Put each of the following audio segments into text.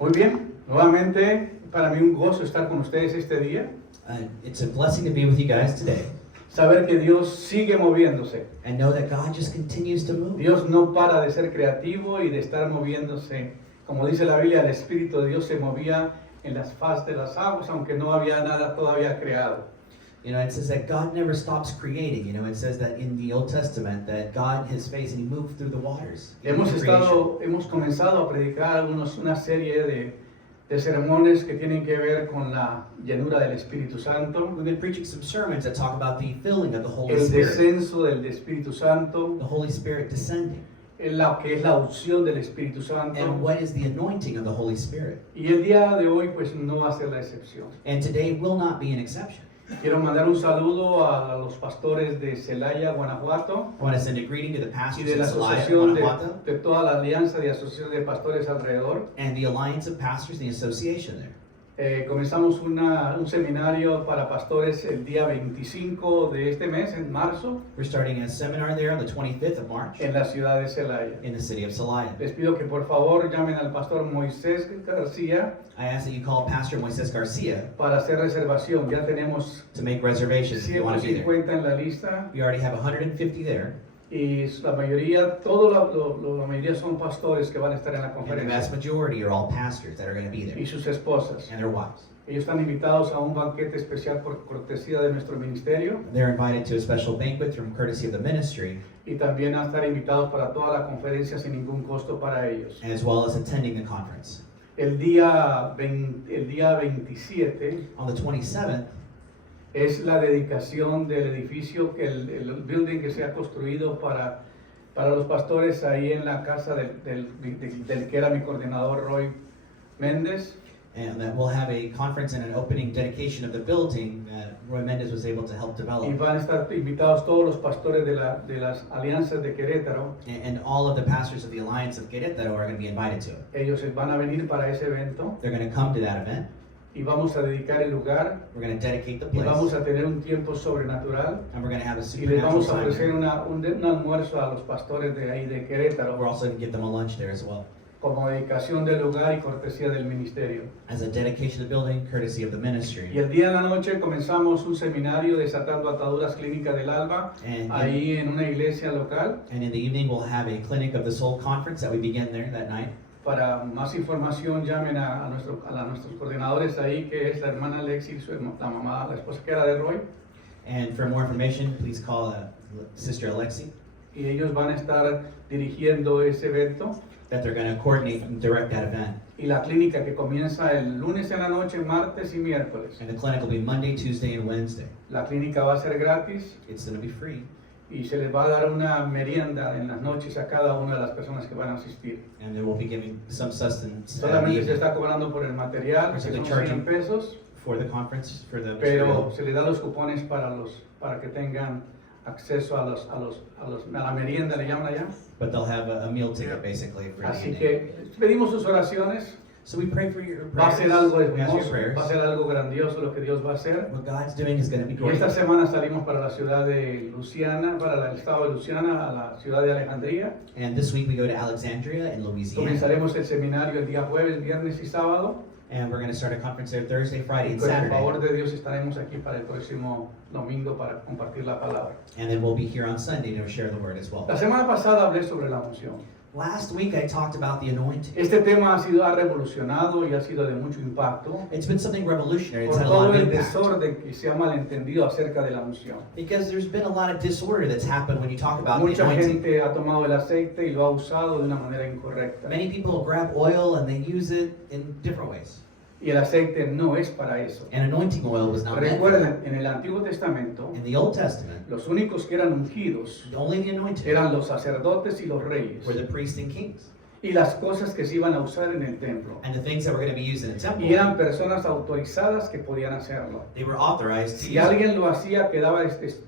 Muy bien, nuevamente para mí un gozo estar con ustedes este día. It's a blessing to be with you guys today Saber que Dios sigue moviéndose. and know that God just continues to move. Dios no para de ser creativo y de estar moviéndose. Como dice la Biblia, el Espíritu de Dios se movía en las faz de las aguas, aunque no había nada todavía creado. You know, it says that God never stops creating. You know, it says that in the Old Testament that God, His face, and He moved through the waters. Hemos comenzado a predicar una serie de sermones que tienen que ver con la llenura del Espíritu Santo, We've been preaching some sermons that talk about the filling of the Holy el Spirit, descenso del Espíritu Santo, the Holy Spirit descending, lo que es la unción del Espíritu and Santo. what is the anointing of the Holy Spirit. Y el día de hoy pues no va a ser la excepción. And today will not be an exception. Quiero mandar un saludo a los pastores de Celaya, Guanajuato, I want to send a greeting to the y pastors de in la Celaya, asociación Guanajuato, de toda la alianza de asociaciones de pastores alrededor. and the Alliance of Pastors, the association there. Comenzamos un seminario para pastores el día 25 de este mes, en marzo, We're starting a seminar there on the 25th of March en la ciudad de Celaya. in the city of Celaya. Les pido que por favor llamen al pastor Moisés García I ask that you call Pastor Moises Garcia para hacer reservación. Ya tenemos to make reservations if you want to be there. 150 en la lista. We already have 150 there, Y la mayoría, la mayoría son pastores que van a estar en la and the vast conferencia majority are all pastors that are going to be y there, sus esposas. and their wives. Ellos están invitados a un banquete especial por cortesía de nuestro ministerio They're invited to a special banquet from courtesy of the ministry, y también a estar invitados para toda la conferencia sin ningún costo para ellos. as well as attending the conference. El día 27 On the 27th, es la dedicación del edificio, el building que se ha construido para los pastores ahí en la casa del que era mi coordinador Roy Méndez. and that we'll have a conference and an opening dedication of the building that Roy Mendez was able to help Y develop. van a estar invitados todos los pastores de las alianzas de Querétaro. And all of the pastors of the Alliance of Querétaro are going to be invited to it. Ellos van a venir para ese evento They're going to come to that event. y vamos a dedicar el lugar We're going to dedicate the y vamos place, a tener un tiempo sobrenatural and we're going to have a y les supernatural vamos a time ofrecer there. un almuerzo a los pastores de ahí de Querétaro We're also going to give them a lunch there as well, como dedicación del lugar y cortesía del ministerio. as a dedication of the building, courtesy of the Y ministry. el día de la noche comenzamos un seminario desatando ataduras clínicas del alba And ahí en una iglesia local. in the evening, we'll have a clinic of the soul conference that we begin there that night. Para más información llamen a nuestros coordinadores ahí, que es la hermana Lexi, la mamá, la esposa que era de Roy, And for more information, please call Sister Alexi, y ellos van a estar dirigiendo ese evento. that they're going to coordinate and direct that event. Y la clínica que comienza el lunes en la noche, martes y miércoles. And the clinic will be Monday, Tuesday, and Wednesday. La clínica va a ser gratis It's going to be free, y se les va a dar una merienda en las noches a cada una de las personas que van a asistir. and then we'll be giving some sustenance Solamente se está cobrando por el material, que So son they're charging 100 pesos, for the conference, for the pero material. se les da los cupones para que tengan acceso a la merienda, le llaman allá. But they'll have a meal ticket basically for the Así evening. que pedimos sus oraciones. So we pray for your Va a prayers. ser algo We ask your hermoso, prayers. va a ser algo grandioso lo que Dios va a hacer. What God's doing is going to be Y great. esta semana salimos para la ciudad de Luciana, para el estado de Luciana, a la ciudad de Alejandría. And this week we go to Alexandria in Louisiana. Comenzaremos el seminario el día jueves, viernes y sábado. And we're going to start a conference there Thursday, Friday, Y and con el favor Saturday. de Dios estaremos aquí para el próximo domingo para compartir la palabra. And then we'll be here on Sunday to share the word as well. La semana pasada hablé sobre la unción. Last week I talked about the anointing. Este tema ha revolucionado y ha sido de mucho impacto It's been something revolutionary. It's por had a lot todo of el impact. desorden que se ha malentendido acerca de la unción. Because there's been a lot of disorder that's happened when you talk about the Mucha anointing. gente ha tomado el aceite y lo ha usado de una manera incorrecta. Many people grab oil and they use it in different ways. Y el aceite no es para eso. And anointing oil was not meant for that. Recuerden, en el Antiguo Testamento, In the Old Testament, los únicos que eran ungidos only the anointed eran los sacerdotes y los reyes. were the priests and kings. Y las cosas que se iban a usar en el templo. And the things that were going to be used in the temple, Y eran personas autorizadas que podían hacerlo. they were authorized to Si use it. alguien lo hacía, quedaba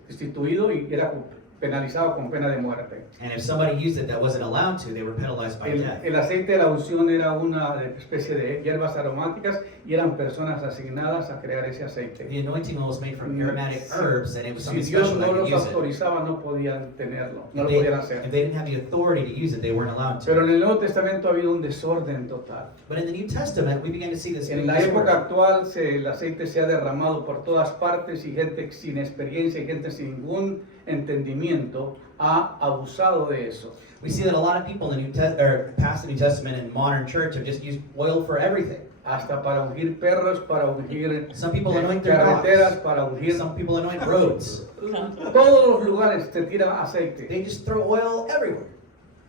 destituido y era penalizado con pena de muerte. And if somebody used it that wasn't allowed to, they were penalized by death. El aceite de la unción era una especie de hierbas aromáticas y eran personas asignadas a crear ese aceite. The anointing oil was made from aromatic herbs, and it was Si something Dios special no that los could use it. autorizaba, no podían tenerlo, no If lo they, podían if hacer. they didn't have the authority to use it, they weren't allowed to. Pero en el Nuevo Testamento ha habido un desorden total. But in the New Testament, we began to see this En big la época disorder. actual el aceite se ha derramado por todas partes y gente sin experiencia y gente sin ningún entendimiento ha abusado de eso. We see that a lot of people in the past the New Testament and modern church have just used oil for everything. Hasta para ungir perros, para ungir Some people anoint their carreteras, dogs. para ungir Some people anoint roads. todos los lugares se tira aceite. They just throw oil everywhere.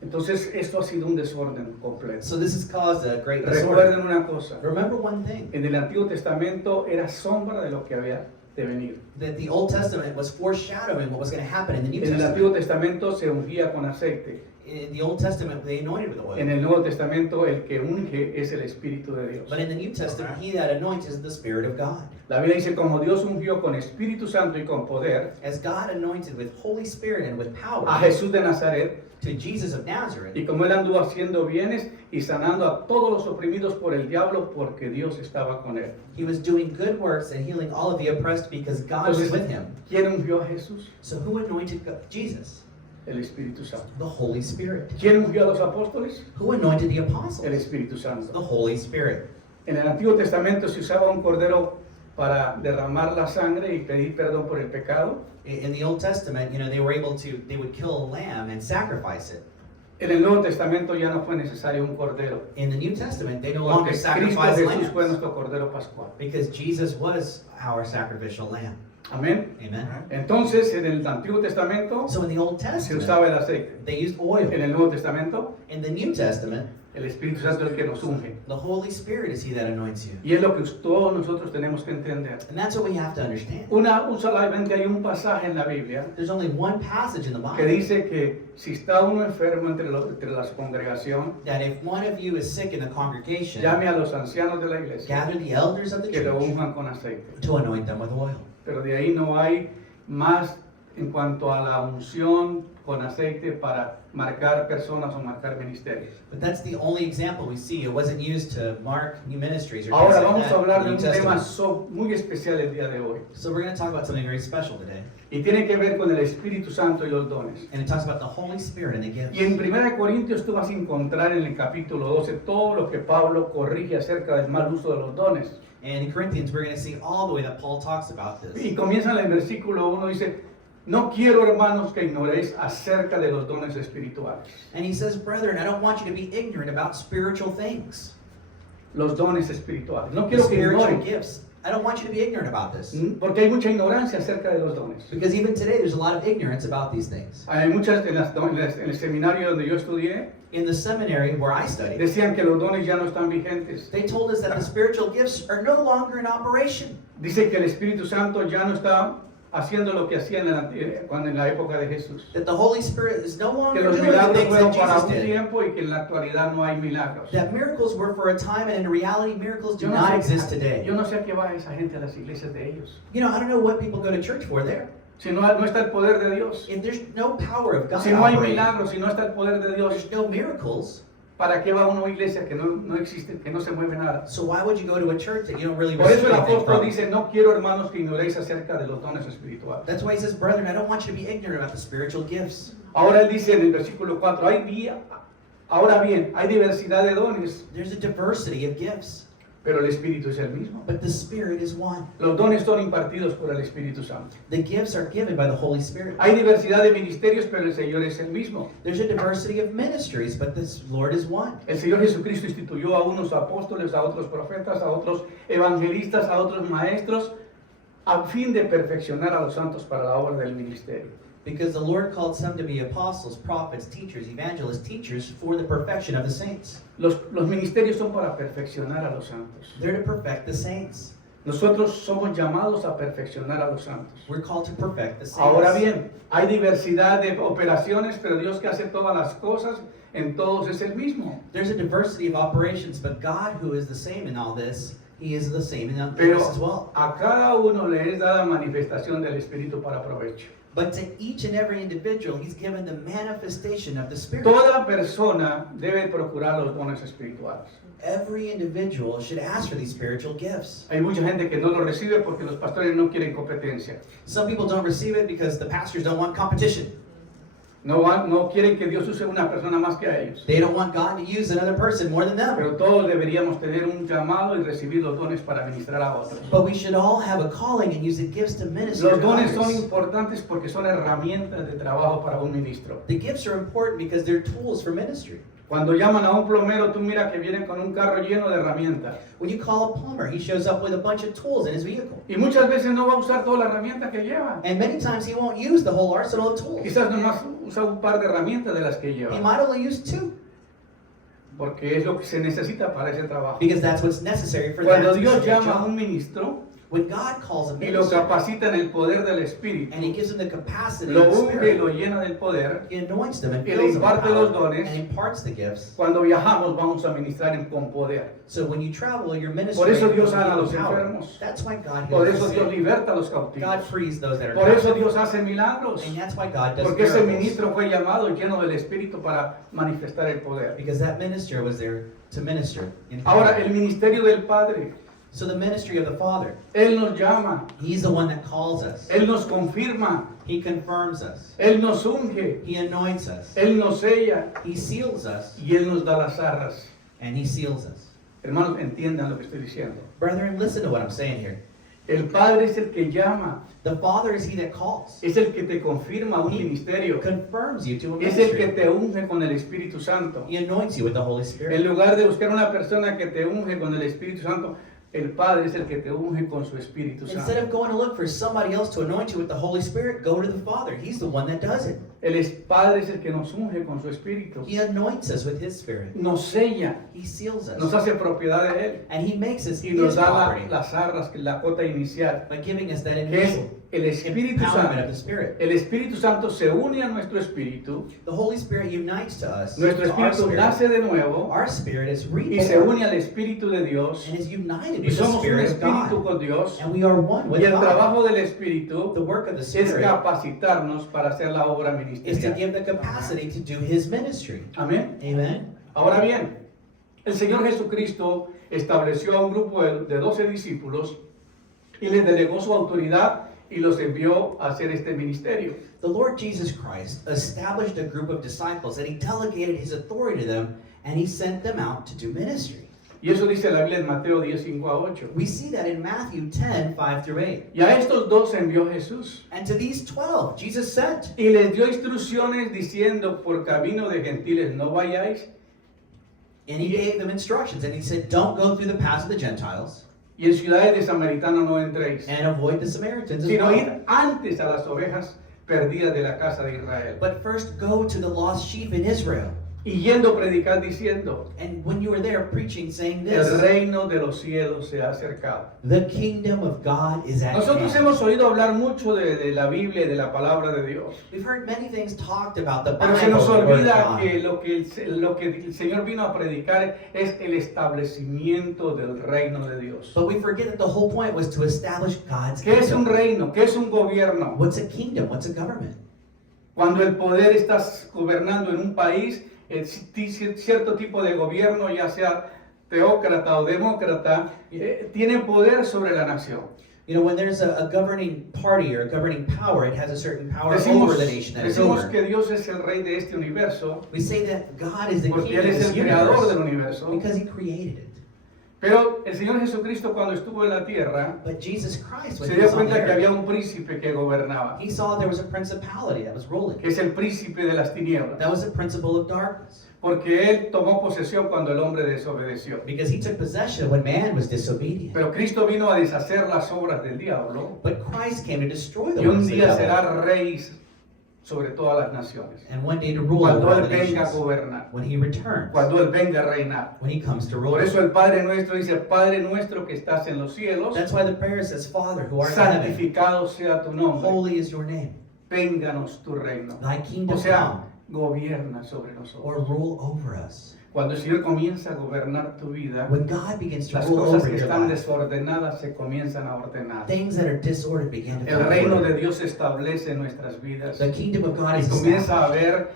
Entonces esto ha sido un desorden completo. So this has caused a great disorder. Recuerden una cosa, Remember one thing, en el Antiguo Testamento era sombra de lo que había de venir. that the Old Testament was foreshadowing what was going to happen in the New En el Antiguo Testament. Testamento se ungía con aceite. In the Old Testament, they anointed with En oil. el Nuevo Testamento el que unge es el Espíritu de Dios. But in the New Testament, he that anoints is the Spirit of God. La Biblia dice, como Dios ungió con Espíritu Santo y con poder As God anointed with Holy Spirit and with power a Jesús de Nazaret, to Jesus of Nazareth, y como él anduvo haciendo bienes y sanando a todos los oprimidos por el diablo, porque Dios estaba con él. he was doing good works and healing all of the oppressed because God was Entonces, with him. ¿quién ungió a Jesús? So who anointed Jesus? El Espíritu Santo. The Holy Spirit. ¿Quién ungió a los apóstoles? Who anointed the El apostles? Espíritu The Santo. Holy Spirit. En el Antiguo Testamento se usaba un cordero para derramar la sangre y pedir perdón por el pecado. In the Old Testament, they were able to, they would kill a lamb and sacrifice it. En el Nuevo Testamento ya no fue necesario un cordero, In the New Testament, they no porque longer Cristo sacrifice Jesús fue lambs nuestro cordero pascual. because Jesus was our sacrificial lamb. Amén. Amen. Entonces, en el Antiguo Testamento So in the Old se Testament, usaba el aceite. they used oil. En el Nuevo Testamento, In the New Testament, el Espíritu Santo es el que nos unge. the Holy Spirit is he that anoints you. Y es lo que todos nosotros tenemos que entender. And that's what we have to understand. Solamente hay un pasaje en la Biblia There's only one passage in the que Bible dice que si está uno enfermo entre la congregación, that if one of you is sick in the congregation, llame a los ancianos de la iglesia gather the elders of the que lo church unjan con aceite. to anoint them with oil. Pero de ahí no hay más en cuanto a la unción con aceite para marcar personas o marcar ministerios. But that's the only example we see. It wasn't used to mark new ministries or things Ahora like vamos a that hablar in de the un New tema Testament. muy especial el día de hoy. So we're going to talk about something very special today. Y tiene que ver con el Espíritu Santo y los dones. And it talks about the Holy Spirit and the gifts. Y en 1 Corintios tú vas a encontrar en el capítulo 12 todo lo que Pablo corrige acerca del mal uso de los dones. And in Corinthians, we're going to see all the way that Paul talks about this. Y comienza en el versículo 1, dice, no quiero hermanos que ignoréis acerca de los dones espirituales. And he says, brethren, I don't want you to be ignorant about spiritual things. Los dones espirituales. No The quiero que spiritual ignoren, gifts. I don't want you to be ignorant about this. porque hay mucha ignorancia acerca de los dones. Because even today, there's a lot of ignorance about these things. Hay muchas, en el seminario donde yo estudié, In the seminary where I studied, decían que los dones ya no están vigentes. they told us that the spiritual gifts are no longer in operation. Dice que el Espíritu Santo ya no está haciendo lo que hacía cuando en la época de Jesús. That the Holy Spirit is no Que longer los doing the milagros things fueron that para Jesus un did. tiempo y que en la actualidad no hay milagros. That miracles were for a time, and in reality, miracles do Yo no not sé- exist today. Yo no sé a qué va esa gente a las iglesias de ellos. I don't know what people go to church for there. Si no está el poder de Dios, If there's no power of God si no hay operating, milagros, si no está el poder de Dios, there's no miracles, ¿para qué va uno a una iglesia que no existe, que no se mueve nada? so why would you go to a church that you don't really Por eso receive el anything apóstol from? dice, no quiero hermanos que ignoréis acerca de los dones espirituales. That's why he says, brethren, I don't want you to be ignorant about the spiritual gifts. Ahora él dice en el versículo 4, ahora bien, hay diversidad de dones, There's a diversity of gifts, pero el Espíritu es el mismo. but the Spirit is one. Los dones son impartidos por el Espíritu Santo. The gifts are given by the Holy Spirit. Hay diversidad de ministerios, pero el Señor es el mismo. There's a diversity of ministries, but the Lord is one. El Señor Jesucristo instituyó a unos apóstoles, a otros profetas, a otros evangelistas, a otros maestros, a fin de perfeccionar a los santos para la obra del ministerio. Because the Lord called some to be apostles, prophets, teachers, evangelists, teachers for the perfection of the saints. Los ministerios son para perfeccionar a los santos. They're to perfect the saints. Nosotros somos llamados a perfeccionar a los santos. We're called to perfect the saints. Ahora bien, hay diversidad de operaciones, pero Dios que hace todas las cosas, en todos es el mismo. There's a diversity of operations, but God, who is the same in all this, He is the same in Pero this as well. a cada uno le es dada manifestación del Espíritu para provecho. But to each and every individual, he's given the manifestation of the Spirit. Toda persona debe procurar los dones espirituales. Every individual should ask for these spiritual gifts. Hay mucha gente que no lo recibe porque los pastores no quieren competencia. Some people don't receive it because the pastors don't want competition. No quieren que Dios use una persona más que a ellos. They don't want God to use another person more than them. Pero todos deberíamos tener un llamado y recibir los dones para ministrar a otros. But we should all have a calling and use the gifts to minister Los to dones son others. importantes porque son herramientas de trabajo para un ministro. The gifts are important because they're tools for ministry. Cuando llaman a un plomero, tú mira que viene con un carro lleno de herramientas. When you call a plumber, he shows up with a bunch of tools in his vehicle. Y muchas veces no va a usar toda la herramienta que lleva. And many times he won't use the whole arsenal of tools. Quizás nomás usa un par de herramientas de las que He lleva. might only use 2 Porque es lo que se necesita para ese trabajo. because that's what's necessary for Cuando that Dios specific llama a job. un ministro When God calls a y lo minister capacita en el poder del Espíritu, and he gives them the capacity lo of the unge y lo Spirit, llena del poder, he anoints them and y le fills them with imparte los power dones, and imparts the gifts. cuando viajamos vamos a ministrar con poder. So when you travel, you're Por ministering eso Dios with sana a los power. enfermos. That's why God Por heals eso the Dios sick. liberta a los God cautivos. frees those that are Por eso captive. Dios hace milagros. And that's why God does Porque ese miracles. ministro fue llamado y lleno del Espíritu para manifestar el poder. Because that minister was there to minister in Ahora, power. el ministerio del Padre, So the ministry of the Father, Él nos llama, he's the one that calls us. Él nos confirma, He confirms us. Él nos unge, He anoints us. Él nos sella He seals us. y Él nos da las arras. And he seals us. Hermanos, entiendan lo que estoy diciendo. Brethren, listen to what I'm saying here. El Padre es el que llama, The Father is he that calls. es el que te confirma un He ministerio, confirms you to a es el que ministry. te unge con el Espíritu Santo. He anoints you with the Holy En Spirit. lugar de buscar una persona que te unge con el Espíritu Santo, el Padre es el que te unge con su Espíritu Instead Santo. of going to look for somebody else to anoint you with the Holy Spirit, go to the Father. He's the one that does it. Padre es el que nos unge con su Espíritu. He anoints us with his Spirit. Nos sella, He seals nos us. hace propiedad de Él And he makes us y nos his da property las arras, la cota inicial, by giving us that que es initial el Espíritu empowerment of Santo. the Spirit. El Espíritu Santo se une a nuestro espíritu, The Holy Spirit unites to us. nuestro to our espíritu spirit. nace de nuevo Our spirit is y se reborn une al Espíritu de Dios and is united y with the somos un Spirit of espíritu God. con Dios. And we are one with Y el God. trabajo del Espíritu The work of the es Spirit capacitarnos para hacer la obra is to ministerial. give the capacity to do his ministry. Amén. Amen. Ahora bien, el Señor Jesucristo estableció a un grupo de 12 discípulos y les delegó su autoridad y los envió a hacer este ministerio. The Lord Jesus Christ established a group of disciples and he delegated his authority to them and he sent them out to do ministry. Y eso dice la Biblia en Mateo 10, 5 a 8. We see that in Matthew 10, 5 through 8. Y a estos dos envió Jesús And to these 12, Jesus sent. y les dio instrucciones diciendo, por camino de gentiles no vayáis, And he gave them instructions and he said, don't go through the paths of the Gentiles y en ciudades de samaritanos no entréis, and avoid the Samaritans as sino well. ir antes a las ovejas perdidas de la casa de Israel. But first go to the lost sheep in Israel. Y yendo a predicar diciendo, And when you were there preaching, saying el this, reino de los cielos se ha acercado. the kingdom of God is at Nosotros hand. hemos oído hablar mucho de la Biblia y de la palabra de Dios, We've heard many things talked about the pero Bible, se nos the Word of olvida God. que lo que el Señor vino a predicar es el establecimiento del reino de Dios. But we forget that the whole point was to establish God's ¿Qué es un kingdom. reino? ¿Qué es un gobierno? What's a kingdom? What's a government? Cuando el poder está gobernando en un país, cierto tipo de gobierno, ya sea teócrata o demócrata, tiene poder sobre la nación. You know, when there's a governing party or a governing power, it has a certain power Decimos, over the nation that it's decimos over. que Dios es el rey de este universo We say that God is the porque king of Él es this el creador del universe universo. because he created it. Pero el Señor Jesucristo cuando estuvo en la tierra But Jesus Christ, when se he dio was on cuenta que earth, había un príncipe que gobernaba, he saw there was a principality that was ruling. que es el príncipe de las tinieblas, That was the principle of darkness. porque Él tomó posesión cuando el hombre desobedeció. Because he took possession when man was disobedient. Pero Cristo vino a deshacer las obras del diablo But Christ came to destroy the y un works of the día devil. será rey sobre todas las naciones. And one day to rule Cuando over Él all the venga a nations. gobernar, When he returns. cuando Él venga a reinar. When he comes to rule. Por eso el Padre nuestro dice, Padre nuestro que estás en los cielos, That's why the prayer says, Father, who art in heaven, santificado sea tu nombre, holy is your name. vénganos tu reino. Thy O kingdom sea, come, gobierna sobre or nosotros. rule over us. Cuando el Señor comienza a gobernar tu vida, When God begins to las rule cosas over que your están life, desordenadas se comienzan a ordenar. things that are disordered begin to El fall reino order. de Dios se establece en nuestras vidas The kingdom of God y is comienza a established. haber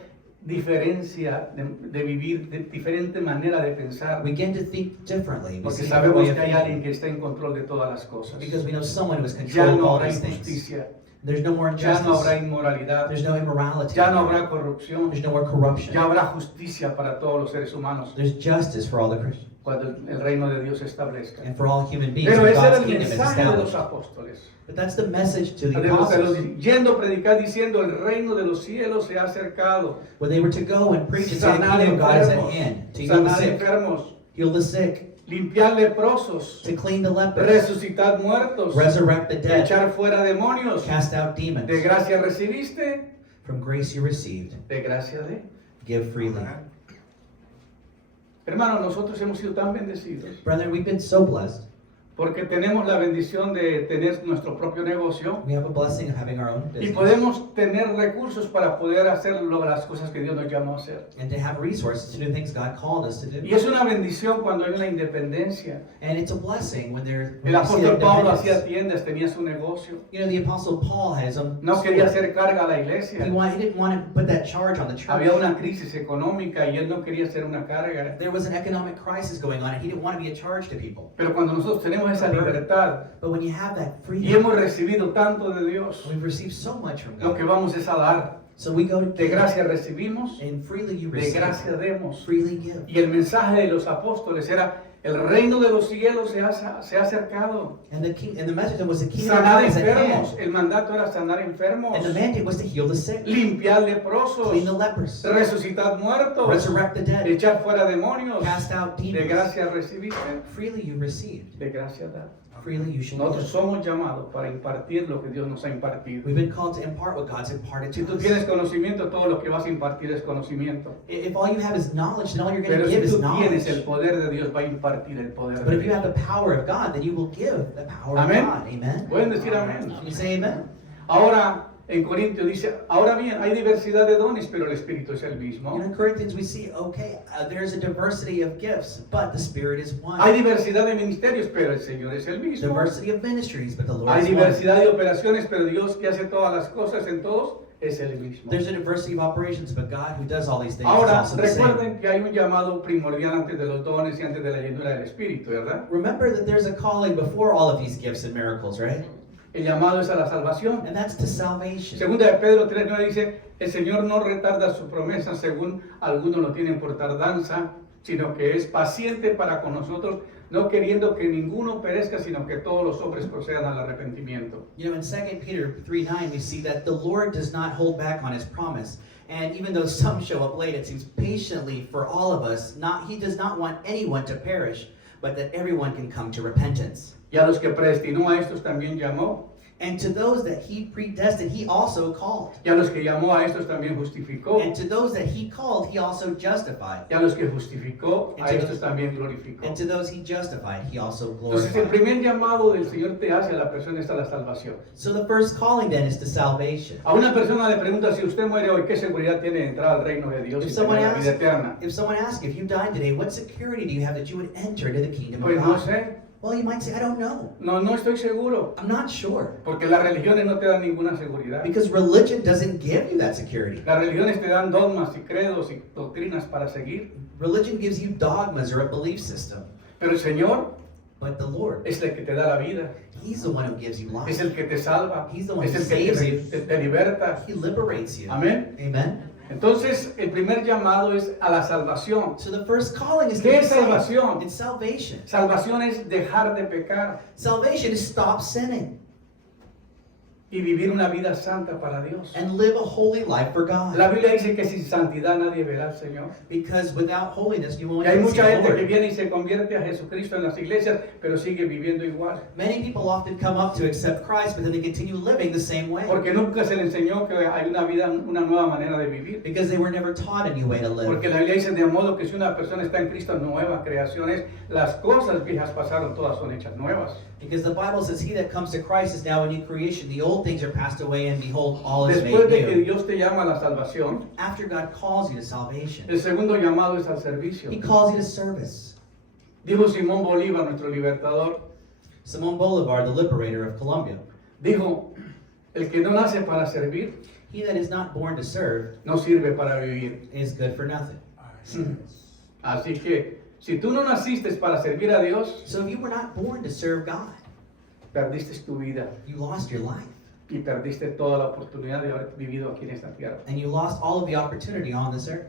diferencia de vivir, de diferente manera de pensar, We begin to think differently. We porque see a different way sabemos of que hay alguien thinking. que está en control de todas las cosas. Because we know someone who is Ya control of no all habrá these things. injusticia, There's no more ya no habrá injustice. inmoralidad, There's no immorality. ya no habrá corrupción, There's no more corruption. ya habrá justicia para todos los seres humanos There's justice for all the Christians cuando el reino de Dios se establezca. and for all human beings. Pero when ese era God's el kingdom is mensaje de los established. apóstoles. But that's the message to the De los apostles. yendo a predicar diciendo el reino de los cielos se ha acercado. When they were to go and preach and say the Sanar kingdom of God is at enfermos, hand. To heal the sanar sick, enfermos, heal the sick, limpiar leprosos, to clean the lepers, resucitar muertos, resurrect the dead, echar fuera demonios. cast out demons. De gracia recibiste, From grace you received, de gracia de. give freely. Hermanos, nosotros hemos sido tan bendecidos Brethren, we've been so blessed. porque tenemos la bendición de tener nuestro propio negocio We have a blessing of having our own y business podemos tener recursos para poder hacer las cosas que Dios nos llamó a hacer. and to have resources to do things God called us to Y do. es una bendición cuando hay una independencia. And it's a blessing when El you see apóstol Pablo hacía independence. tiendas, tenía su negocio. You know, the apostle Paul had his own No store. quería hacer carga a la iglesia. He didn't want to put that charge on the church. Había una crisis económica y él no quería hacer una carga. There was an economic crisis going on and he didn't want to be a charge to people. Pero cuando nosotros tenemos esa libertad But when you have that y freedom, hemos recibido tanto de Dios, we've received so much from lo que God. vamos es a dar. So we go to De give, gracia recibimos, and freely you de receive, gracia demos. freely give. Y el mensaje de los apóstoles era, el reino de los cielos se ha acercado. And the message was the kingdom of Sanar God is at enfermos. hand. El mandato era sanar enfermos. And the mandate was to heal the sick, Limpiar leprosos. clean the lepers, Resucitar muertos. resurrect the dead, Echar fuera demonios. cast out De demons. gracia recibiste, Freely you received, de gracia da. freely you shall Nosotros give. somos llamados para impartir lo que Dios nos ha impartido. We've been called to impart what God's imparted Si to tú us. tienes conocimiento, todo lo que vas a impartir es conocimiento. If all you have is knowledge, then all you're going Pero to si give is tú tienes el knowledge. poder de Dios, va a impartir el poder But de if you have Dios. the power of God, then you will give the power of Amén. God. Amen. Pueden decir amén. Can you say amen? Ahora, en Corintios dice, ahora bien, hay diversidad de dones, pero el Espíritu es el mismo. In Corinthians, we see, okay, there's a diversity of gifts, but the Spirit is one. Hay diversidad de ministerios, pero el Señor es el mismo. Diversity of ministries, but the Lord Hay is one. diversidad de operaciones, pero Dios que hace todas las cosas en todos es el mismo. There's a diversity of operations, but God who does all these things is Ahora, also the same. recuerden que hay un llamado primordial antes de los dones y antes de la llenura del Espíritu, ¿verdad? Remember that there's a calling before all of these gifts and miracles, right? El llamado es a la salvación. And that's to salvation. Segunda de Pedro 3:9 dice, el Señor no retarda su promesa según algunos lo tienen por tardanza, sino que es paciente para con nosotros, no queriendo que ninguno perezca, sino que todos los hombres procedan al arrepentimiento. You know, in 2 Peter 3:9, we see that the Lord does not hold back on his promise. And even though some show up late, it seems patiently for all of us, he does not want anyone to perish, but that everyone can come to repentance. Y a los que predestinó a estos también llamó, And to those that he predestined, he also called. y a los que llamó a estos también justificó, And to those that he called, he also justified. y a los que justificó, a And to estos también glorificó. And to those he justified, he also Entonces el glorified. primer llamado del Señor te hace a la persona es a la salvación. So the first calling then is to salvation. A una persona le pregunta si usted muere hoy, ¿qué seguridad tiene de entrar al reino de Dios y If someone tener la vida asks, eterna? if you died today, what security do you have that you would enter into the kingdom of Pues no God? sé, Well, you might say, I don't know. no estoy seguro, I'm not sure. porque las religiones no te dan ninguna seguridad. Because religion doesn't give you that security. Las religiones te dan dogmas y credos y doctrinas para seguir, Religion gives you dogmas or a belief system. pero el Señor But the Lord, es el que te da la vida, he's the one who gives you life. es el que te salva, He's the one es who el que saves you. te liberta. He liberates you. Amén. Amen. Entonces, el primer llamado es a la salvación. So the first calling is to ¿Qué be es saved. salvación? It's salvation. Salvación es dejar de pecar Salvation is stop sinning y vivir una vida santa para Dios. and live a holy life for God. La Biblia dice que sin santidad nadie verá al Señor. Because without holiness, you won't Y hay even see mucha the gente que Lord. viene y se convierte a Jesucristo en las iglesias, pero sigue viviendo igual. Many people often come up to accept Christ, but then they continue living the same way. Porque nunca se le enseñó que hay una vida, una nueva manera de vivir. Because they were never taught a new way to live. Porque la Biblia dice de modo que si una persona está en Cristo, nueva creación es, las cosas viejas pasaron, todas son hechas nuevas. Because the Bible says, he that comes to Christ is now a new creation. The old old things are passed away, and behold, all is Después made de que new. Dios te llama a la salvación, After God calls you to salvation, el segundo llamado es al servicio. He calls you to service. Dijo Simón Bolívar, nuestro libertador, Simón Bolivar, the liberator of Colombia, dijo, el que no nace para servir, he that is not born to serve no sirve para vivir. is good for nothing. Así que, si tú no naciste para servir a Dios, So if you were not born to serve God, perdiste tu vida you lost your life, y perdiste toda la oportunidad de haber vivido aquí en esta tierra. and you lost all of the opportunity on this earth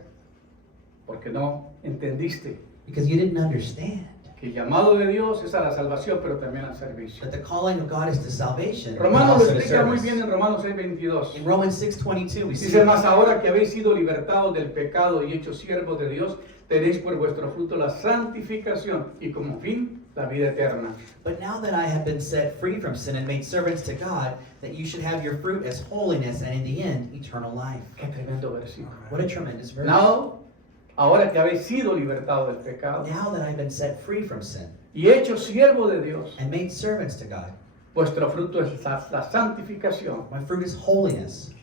Porque no entendiste because you didn't understand que el llamado de Dios es a la salvación, pero también al servicio. that the calling of God is to salvation, but Romanos lo also to explica muy service. bien en Romanos 6:22. In Romans 6:22, we see Dice, más ahora que habéis sido libertados del pecado y hechos siervos de Dios, tenéis por vuestro fruto la santificación y como fin la vida eterna. But now that I have been set free from sin and made servants to God, that you should have your fruit as holiness and in the end, eternal life. Qué tremendo versículo. What a tremendous verse. Now, ahora que habéis sido libertados del pecado Now that I've been set free from sin y hechos siervos de Dios, and made servants to God, vuestro fruto es la santificación my fruit is holiness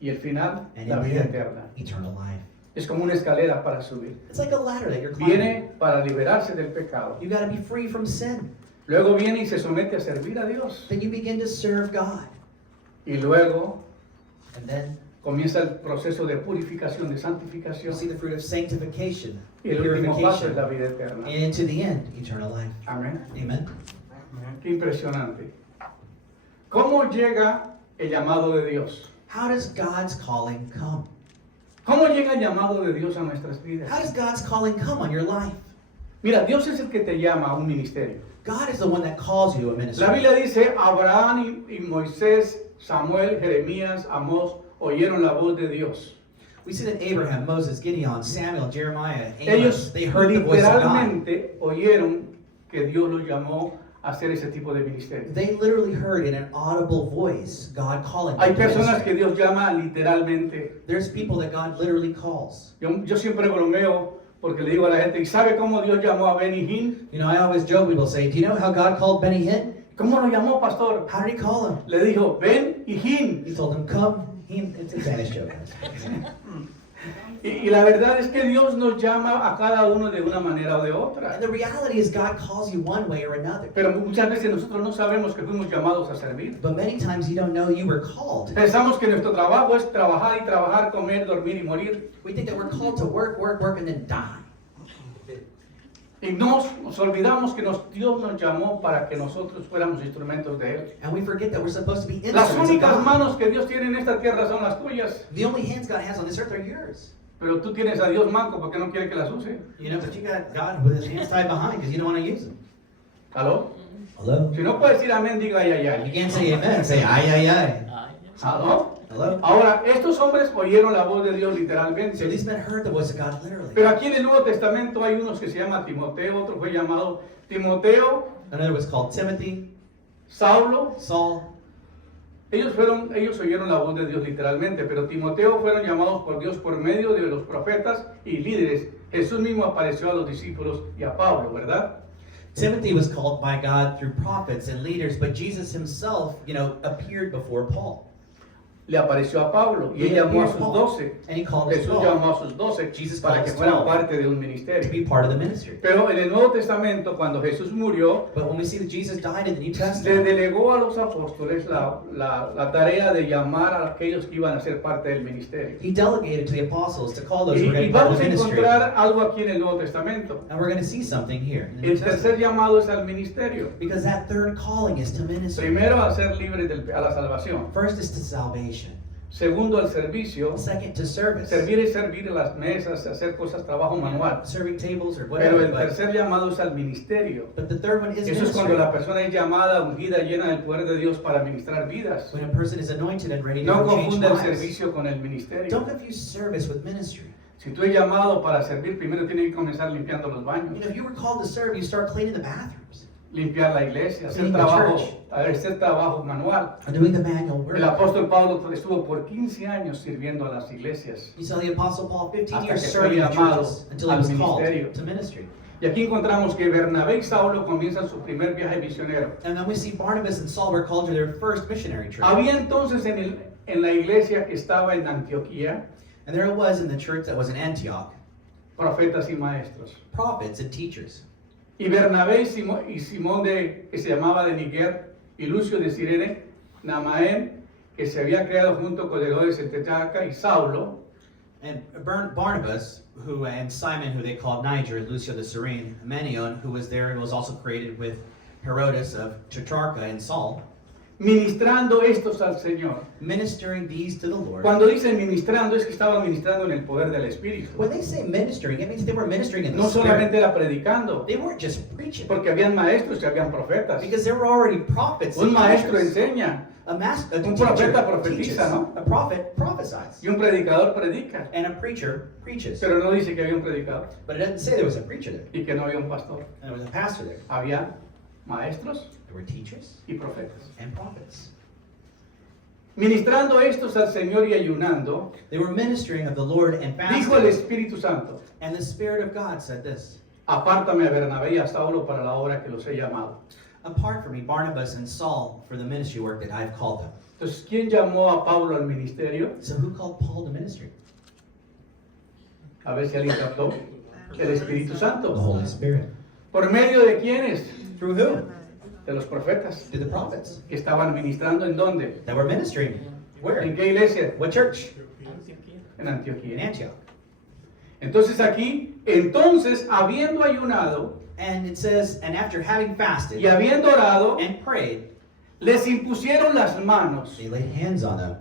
y el final and la in the vida end, eterna. eternal life. Es como una escalera para subir. It's like a ladder that you're climbing. Viene para liberarse del pecado. You got to be free from sin. Luego viene y se somete a servir a Dios. Then you begin to serve God. Y luego And then comienza el proceso de purificación, de you santificación. see the fruit of sanctification, Y el último paso es la purification, vida eterna. and into the end, eternal life. Amén. Amen. Qué impresionante. ¿Cómo llega el llamado de Dios? How does God's calling come? ¿Cómo llega el llamado de Dios a nuestras How vidas? does God's calling come on your life? Mira, Dios es el que te llama a un ministerio. God is the one that calls you to a ministry. La Biblia dice, Abraham y Moisés, Samuel, Jeremías, Amós, oyeron la voz de Dios. We see that Abraham, Moses, Gideon, Samuel, Jeremiah, Amos, Ellos they heard the voice of God. literalmente oyeron que Dios los llamó a hacer ese tipo de ministerio. They literally heard in an audible voice God calling Hay them to personas ministry. que Dios llama literalmente. There's people that God literally calls. Yo siempre bromeo porque le digo a la gente, ¿y sabe cómo Dios llamó a Benny Hinn? You know, I always joke, people say, do you know how God called Benny Hinn? ¿Cómo lo llamó, pastor? How did he call him? Le dijo, ven y Hinn. He told him, come. It's a Spanish joke. Y la verdad es que Dios nos llama a cada uno de una manera o de otra. And the reality is God calls you one way or another. Pero muchas veces nosotros no sabemos que fuimos llamados a servir. But many times you don't know you were called. Pensamos que nuestro trabajo es trabajar y trabajar, comer, dormir y morir. We think that we're called to work, work, work, and then die. Y nos olvidamos que Dios nos llamó para que nosotros fuéramos instrumentos de Él. And we forget that we're supposed to be Las instruments of únicas God. manos que Dios tiene en esta tierra son las tuyas. The only hands God has on this earth are yours. Pero tú tienes a Dios manco porque no quiere que las use. You know, but you got God with his hands tied behind because you don't want to use them. ¿Aló? Hello? Si no puedes decir amén, diga ay, ay, You ay. can't say amen. Say, ay, ay, ay. ¿Aló? Hello? Ahora, estos hombres oyeron la voz de Dios So literalmente. these men heard the voice of God literally. Pero aquí en el Nuevo Testamento hay unos que se llama Timoteo, otro fue llamado Timoteo, Another was called Timothy, Saulo. Saul. Ellos oyeron la voz de Dios literalmente, pero Timoteo fueron llamados por Dios por medio de los profetas y líderes. Jesús mismo apareció a los discípulos y a Pablo, ¿verdad? Timothy was called by God through prophets and leaders, but Jesus himself, appeared before Paul. Le apareció a Pablo y He él llamó a appeared sus Paul, 12. And he called us Jesús 12 llamó a sus 12 Jesus para que called us fueran 12 parte de un to ministerio. be part of the ministry. Pero en el Nuevo Testamento, cuando Jesús murió, But when we see that Jesus died in the New le Testament, delegó a los apóstoles la tarea de llamar a aquellos que iban a ser parte del ministerio. he delegated to the apostles to call those Y, who were y going to be part of vamos the a ministry. encontrar algo aquí en el Nuevo Testamento. And we're going to see something here in the New El tercer Testament. llamado es al ministerio. Because that third calling is to ministry. Primero, a ser libres a la salvación. First is to salvation. Segundo, al servicio. Second to service. Servir es servir en las mesas, hacer cosas, trabajo manual. Serving tables or Pero whatever. el But, tercer llamado es al ministerio. but the third one is Eso es cuando ministry. la persona es llamada, ungida, llena del poder de Dios para ministrar vidas. When a person is anointed and ready to No change confunda el lives. servicio con el ministerio. Don't confuse service with ministry. Si tú eres llamado para servir, primero tienes que comenzar limpiando los baños, If you were called to serve, you start cleaning the bathrooms. limpiar la iglesia, Cleaning the church. hacer trabajo manual. Or doing the manual work. El apóstol Pablo estuvo por 15 años sirviendo a las iglesias. You saw the Apostle Paul 15 Hasta years que fue serving the llamado churches until he al was called ministerio. to ministry. Y aquí encontramos que Bernabé y Saulo comienzan su primer viaje misionero. And then we see Barnabas and Saul were called to their first missionary trip. Había entonces en la iglesia que estaba en Antioquía And there it was in the church that was in Antioch, profetas y maestros. prophets and teachers. Y Bernabé y Simón que se llamaba de Níger, y Lucio de Cirene, Namaén, que se había creado junto con Herodes el Tetrarca, y Saulo, And Barnabas, and Simon, who they called Niger, Lucio the Cyrene, Manaen, who was there and was also created with Herodes of Tetrarcha and Saul, ministrando estos al Señor. ministering these to the Lord. Cuando dicen ministrando es que estaban ministrando en el poder del Espíritu. When they say ministering, it means they were ministering in the No Spirit. solamente era predicando, They weren't just preaching, porque habían maestros y habían profetas. because there were already prophets Un and maestro teachers. enseña A Un teacher profeta profetiza, teaches. ¿no? A prophet prophesies. y un predicador predica. And a preacher preaches. Pero no dice que había un predicador But it doesn't say there was a preacher there. y que no había un pastor. And there was a pastor there. Había maestros There were teachers y profetas. and prophets. Ministrando estos al Señor y ayunando, They were ministering of the Lord and dijo el fasting. Espíritu Santo, And the Spirit of God said this: apártame a Bernabé y a Saulo para la obra que los he llamado. Apart from me, Barnabas and Saul, for the ministry work that I have called them. Entonces, ¿quién llamó a Pablo al ministerio? So who called Paul to ministry? A ver si alguien captó. El Espíritu The Santo. Holy Spirit. ¿Por medio de quiénes? Through who? De los profetas. Through the prophets Que estaban ministrando en dónde? that were ministering. Where? ¿En qué iglesia? What church? En In Antioquía. Antioch. Entonces aquí, entonces, habiendo ayunado And it says, and after having fasted y habiendo orado, and prayed, les impusieron las manos they laid hands on them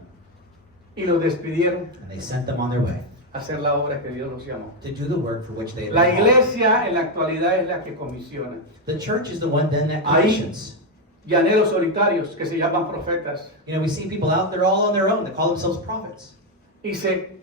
y los despidieron and they sent them on their way a hacer la obra que Dios los llamó. to do the work for which they had La been called. iglesia en la actualidad es la que comisiona. The church is the one then that Ahí. commissions. Llaneros solitarios que se llaman profetas You know, we see people out there all on their own that call themselves prophets. y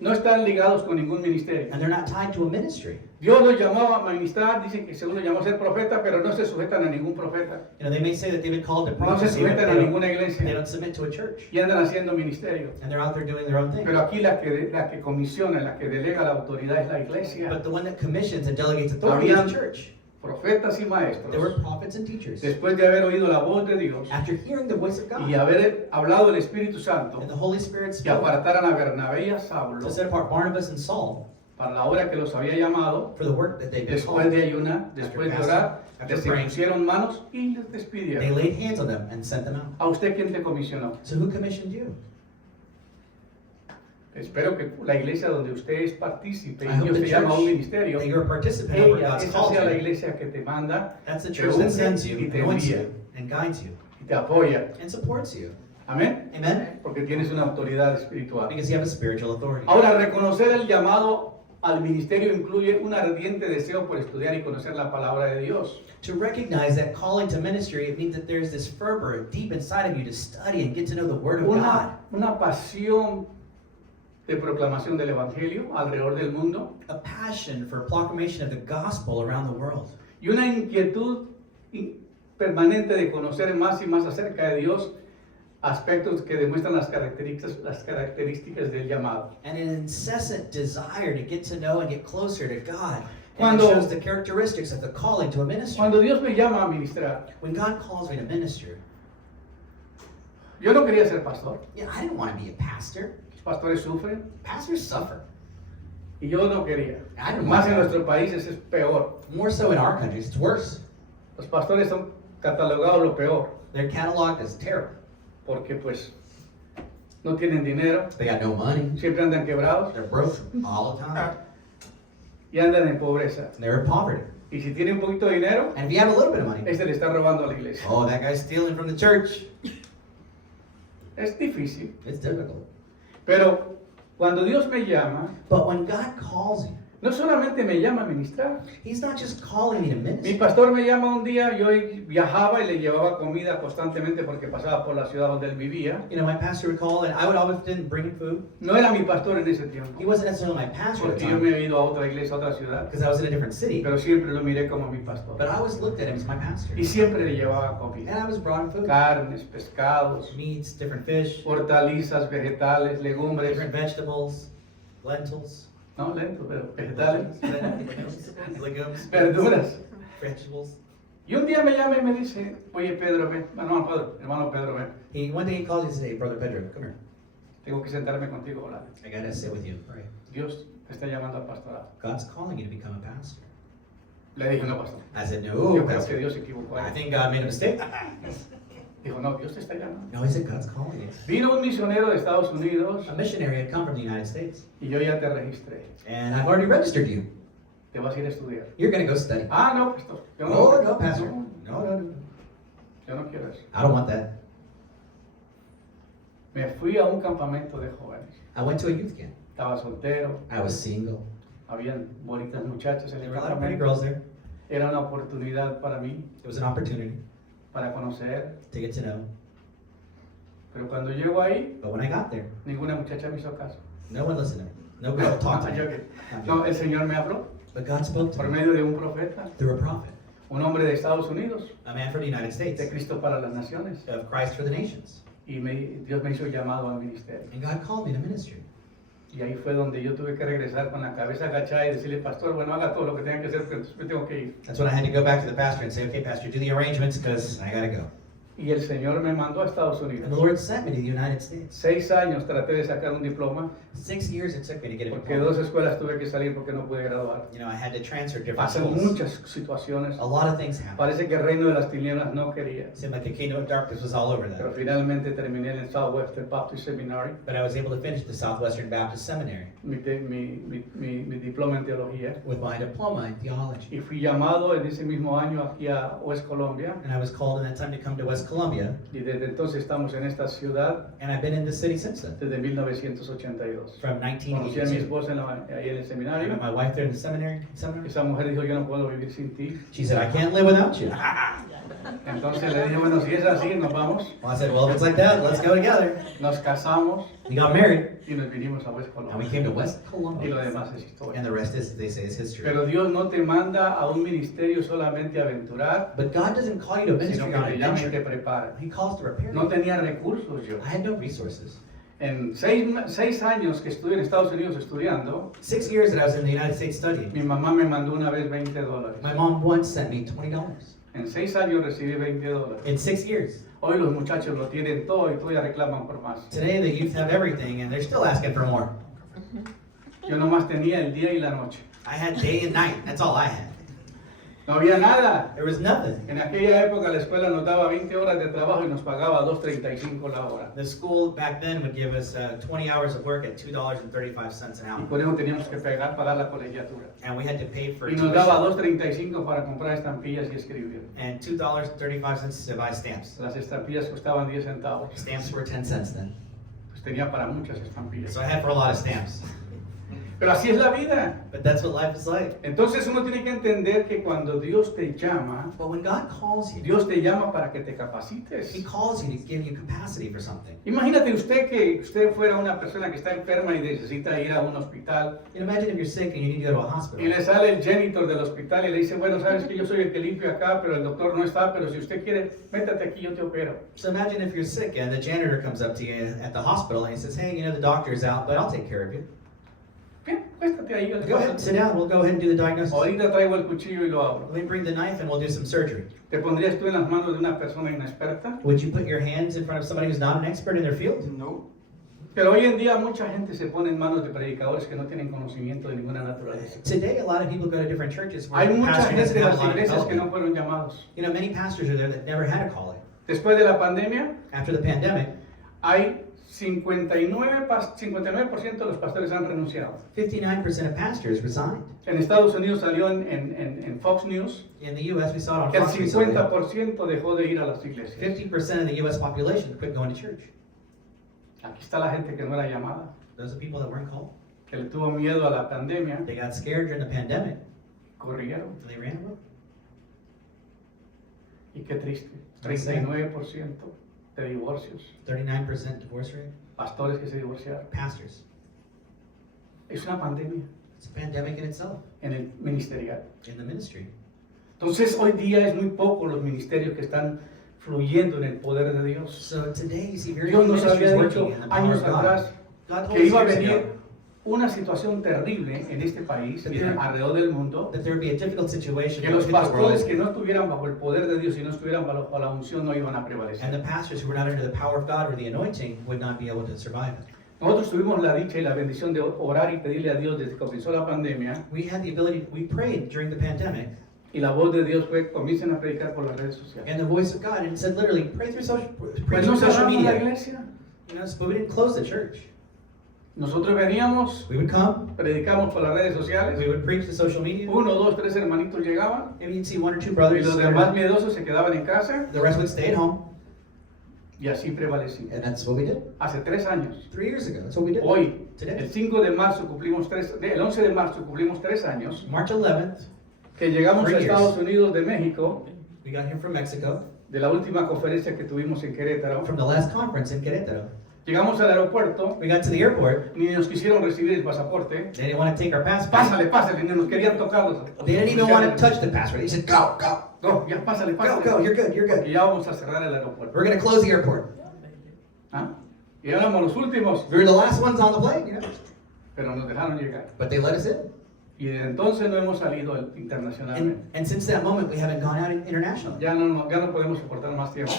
no están ligados con ningún ministerio. And they're not tied to a ministry. Dios los llamó a ministrar, dicen que según los llamó a ser profeta, pero no se sujetan a ningún profeta. You know, they may say that they've been called to No se prophecy, but sujetan a ninguna they iglesia don't submit to a church. y andan haciendo ministerio. And they're out there doing their own thing. Pero aquí la que comisiona, la que delega la autoridad es la iglesia. But the one that commissions and delegates authority is the Habían church. profetas y There were maestros, prophets and teachers. después de haber oído la voz de Dios After hearing the voice of God y haber hablado el Espíritu Santo, and the Holy Spirit que spoke apartaran a Bernabé y a Saulo to set apart Barnabas and Saul para la obra que los había llamado, for the work that they've been después called. de ayunar, después de orar, After les praying. impusieron manos y les They despidieron. laid hands on them and sent them out. ¿A usted quién te comisionó? So who commissioned you? Espero que la iglesia donde usted es partícipe I y hope Dios the te llama a un church ministerio, that you're a participant of where ella, God's esa called sea la you. iglesia que te manda That's the te church that unge sends you, y te anoints envía you, and guides you, y te apoya. and supports you. Amén. Amen? Porque tienes una autoridad espiritual. Because you have a spiritual authority. Ahora, reconocer el llamado al ministerio incluye un ardiente deseo por estudiar y conocer la palabra de Dios. To recognize that calling to ministry, it means that there's this fervor deep inside of you to study and get to know the Word of God. Una pasión de proclamación del Evangelio alrededor del mundo A passion for proclamation of the gospel around the world. y una inquietud permanente de conocer más y más acerca de Dios, aspectos que demuestran las características del llamado. And an incessant desire to get to know and get closer to God. And Cuando- it shows the characteristics of the calling to a ministry. Cuando Dios me llama a ministrar, When God calls me to minister, yo no quería ser pastor. yeah, I didn't want to be a pastor. Los pastores sufren Pastors suffer. y yo no quería. I don't Más want en that. nuestros países es peor. More so in our countries, it's worse. Los pastores son catalogados lo peor They're cataloged as terrible. porque pues no tienen dinero, They got no money. siempre andan quebrados They're broke all the time. y andan en pobreza. They're in poverty. Y si tienen un poquito de dinero, And if you have a little bit of money, este le está robando a la iglesia. oh, that guy's stealing from the church. Es difícil, It's difficult. pero cuando Dios me llama, But when God calls you, no solamente me llama a ministrar. He's not just calling me to Mi minister. pastor me llama un día, yo viajaba y le llevaba comida constantemente porque pasaba por la ciudad donde él vivía. You know, my pastor would call, and I would always didn't bring him food. No era mi pastor en ese He tiempo, wasn't necessarily my pastor at the porque yo me time he ido a otra iglesia, a otra ciudad, because I was in a different city. pero siempre lo miré como mi pastor. But I always looked at him as my pastor. Y siempre le llevaba And comida, I was brought him food. carnes, pescados, Meats, different fish, hortalizas, vegetales, legumbres. different vegetables, lentils. No, lento, pero vegetales, legumes, verduras. vegetables. Y un día me llama y me dice, oye Pedro, ven, hermano Pedro, ven, One day he called me and said, "Hey, brother Pedro, come here. tengo que sentarme contigo a hablar. I gotta sit with you. Pray. Dios te está llamando al pastorado. God's calling you to become a pastor." Le dije, no, pastor. I said, Yo "No, creo que pastor. Dios se equivocó I ahí. think God made a mistake." Dijo, no, Dios te está llamando. No, he said, "God's calling you." Vino un misionero de Estados Unidos A missionary had come from the United States, y yo ya te registré. and I've already registered you. Te vas a ir a estudiar. You're gonna go study. Ah, no, pastor. Yo Oh, no, pastor. No, No. yo no quiero eso. I don't want that. Me fui a un campamento de jóvenes. I went to a youth camp. Estaba soltero, I was single. habían bonitas muchachas en There el were a lot of pretty campamento. girls there. Era una oportunidad para mí, It was an opportunity para conocer. to get to know. Pero cuando llego ahí, But when I got there, ninguna muchacha me hizo caso. no one listened to me. No girl talked to Yo me. que- No, el Señor me habló But God spoke to por me medio de un profeta, through a prophet, un hombre de Estados Unidos, a man from the United States, de Cristo para las Naciones. of Christ for the nations. Y Dios me hizo llamado al ministerio. And God called me to ministry. Y ahí fue donde yo tuve que regresar con la cabeza agachada y decirle, pastor, bueno, haga todo lo que tenga que hacer, porque entonces me tengo que ir. That's when I had to go back to the pastor and say, "Okay, pastor, do the arrangements because I gotta go." Y el Señor me mandó a Estados And the Unidos. Lord sent me to the United States. 6 años traté de sacar un diploma, 6 years it took me to get a porque diploma. 2 escuelas tuve que salir porque no pude graduar. You know, I had to transfer different Pasan schools. muchas situaciones. A lot of things happened. Parece que el reino de las tinieblas no quería. It seemed like the kingdom of darkness was all over Pero that. finalmente terminé en el Southwestern Baptist Seminary, But I was able to finish the Southwestern Baptist Seminary mi diploma en teología. with my diploma in theology. Y fui llamado en ese mismo año aquí a West Colombia. And I was called in that time to come to West Columbia. Y desde entonces estamos en esta ciudad And I've been in the city since then, desde 1982. from Conocí a mi 1982. esposa ahí en el I seminario. met my wife there in the seminary. Esa mujer dijo, yo no puedo vivir sin ti. She said, "I can't live without you." Entonces le dije, bueno, si es así, nos vamos. Well, I said, "Well, if it's like that, let's go together." Nos casamos We got married, y nos vinimos a West and we Colombia. came to West Y lo Columbia. demás es historia. And the rest is, they say, is history. Pero Dios no te manda a un ministerio solamente a aventurar, But God doesn't call you to sino ministry que on te llama y te adventure. prepara. He calls to repair. No tenía recursos yo. I had no resources. En 6 años que estuve en Estados Unidos estudiando, 6 years that I was in the United States studying, mi mamá me mandó una vez $20. my mom once sent me $20. En 6 años recibí $20. In 6 years. Hoy los muchachos lo tienen todo y todavía reclaman por más. Today the youth have everything and they're still asking for more. Yo nomás tenía el día y la noche. I had day and night. That's all I had. No había nada. There was nothing. En aquella época la escuela nos daba 20 horas de trabajo y nos pagaba $2.35 la hora. The school back then would give us 20 hours of work at $2.35 an Y hour. por eso teníamos que pagar la colegiatura. And we had to pay for Y nos daba tuition. $2.35 para comprar estampillas y escribir. And $2.35 to buy stamps. Las estampillas costaban 10 centavos. Stamps were 10 cents then. Pues tenía para muchas estampillas. So I had for a lot of stamps. Pero así es la vida. But that's what life is like. Entonces uno tiene que entender que cuando Dios te llama, But when God calls you, Dios te llama para que te He capacites. calls you to give you capacity for something. Imagínate usted que usted fuera una persona que está enferma y necesita ir a un hospital You know, imagine if you're sick and you need to go to a y hospital. le sale el janitor del hospital y le dice, bueno, sabes que yo soy el que limpio acá, pero el doctor no está, pero si usted quiere, métate aquí, yo te opero. So imagine if you're sick and the janitor comes up to you at the hospital and he says, "Hey, you know, the doctor's out, but I'll take care of you. Bien, cuéstate ahí. Go ahead, sit down. We'll go ahead and do the diagnosis. Ahorita traigo el cuchillo y lo abro. Let me bring the knife and we'll do some surgery." ¿Te pondrías tú en las manos de una persona inexperta? Would you put your hands in front of somebody who's not an expert in their field? No. Pero hoy en día mucha gente se pone en manos de predicadores que no tienen conocimiento de ninguna naturaleza. Today, a lot of people go to different churches where Hay the mucha pastor gente doesn't de have a las lot of iglesias que no development. fueron llamados. You know, many pastors are there that never had a calling. Después de la pandemia, After the pandemic, hay 59% de los pastores han renunciado. 59% of pastors resigned. En Estados Unidos salió en Fox News In the U.S., we saw it que on el Fox recently. 50% dejó de ir a las iglesias. 50% of the U.S. population quit going to church. Aquí está la gente que no era llamada, Those are people that weren't called. que le tuvo miedo a la pandemia, They got scared during the pandemic, corrieron. and they ran away. Y qué triste, That's sad. 39% de divorcios, 39% divorce rate. pastores que se divorciaron. Pastors. Es una pandemia It's a pandemic in itself, en el ministerial. in the ministry. Entonces hoy día es muy poco los ministerios que están fluyendo en el poder de Dios. So today, you see very Dios few nos ministries había working dicho in the power años of God. atrás God told que us iba a years venir ago una situación terrible en este país y alrededor del mundo, that there would be a difficult situation que los in the world, pastores que no estuvieran bajo el poder de Dios y no estuvieran bajo la unción no iban a and prevalecer. the pastors who were not under the power of God or the anointing would not be able to survive it. Nosotros tuvimos la dicha y la bendición de orar y pedirle a Dios desde que comenzó la pandemia, We had the ability, we prayed during the pandemic, y la voz de Dios fue: comiencen a predicar por las redes sociales. and the voice of God, and it said literally, pray through social, Pues preach no through social cerramos la media. iglesia. You know, but we didn't close the church. Nosotros veníamos, We would come, predicamos por las redes sociales. we would preach to social media. 1, 2, 3 hermanitos llegaban Maybe you'd see one or two y brothers, los demás miedosos se quedaban en casa the rest would stay at home, y así prevalecí. and that's what we did. Hace 3 años. 3 years ago, that's what we did. Hoy, Today. el 5 de marzo cumplimos el 11 de marzo cumplimos 3 años March 11th, que llegamos a 3 years. Estados Unidos de México we got here from Mexico, de la última conferencia que tuvimos en Querétaro. from the last conference in Querétaro. Llegamos al aeropuerto, We got to the airport, ni nos quisieron recibir el pasaporte. they didn't want to take our passport. Pásale, pásale, ni nos querían tocar. They didn't even want to touch the passport. They said, go, go, No, ya pásale, go, pásale. go, you're good, you're Porque good. ya vamos a cerrar el aeropuerto. We're going to close the airport. ¿Ah? Y éramos los últimos, We were the last ones on the plane, you know, pero nos dejaron llegar. but they let us in. Y desde entonces no hemos salido internacionalmente. And since that moment, we haven't gone out internationally. Ya no podemos soportar más tiempo.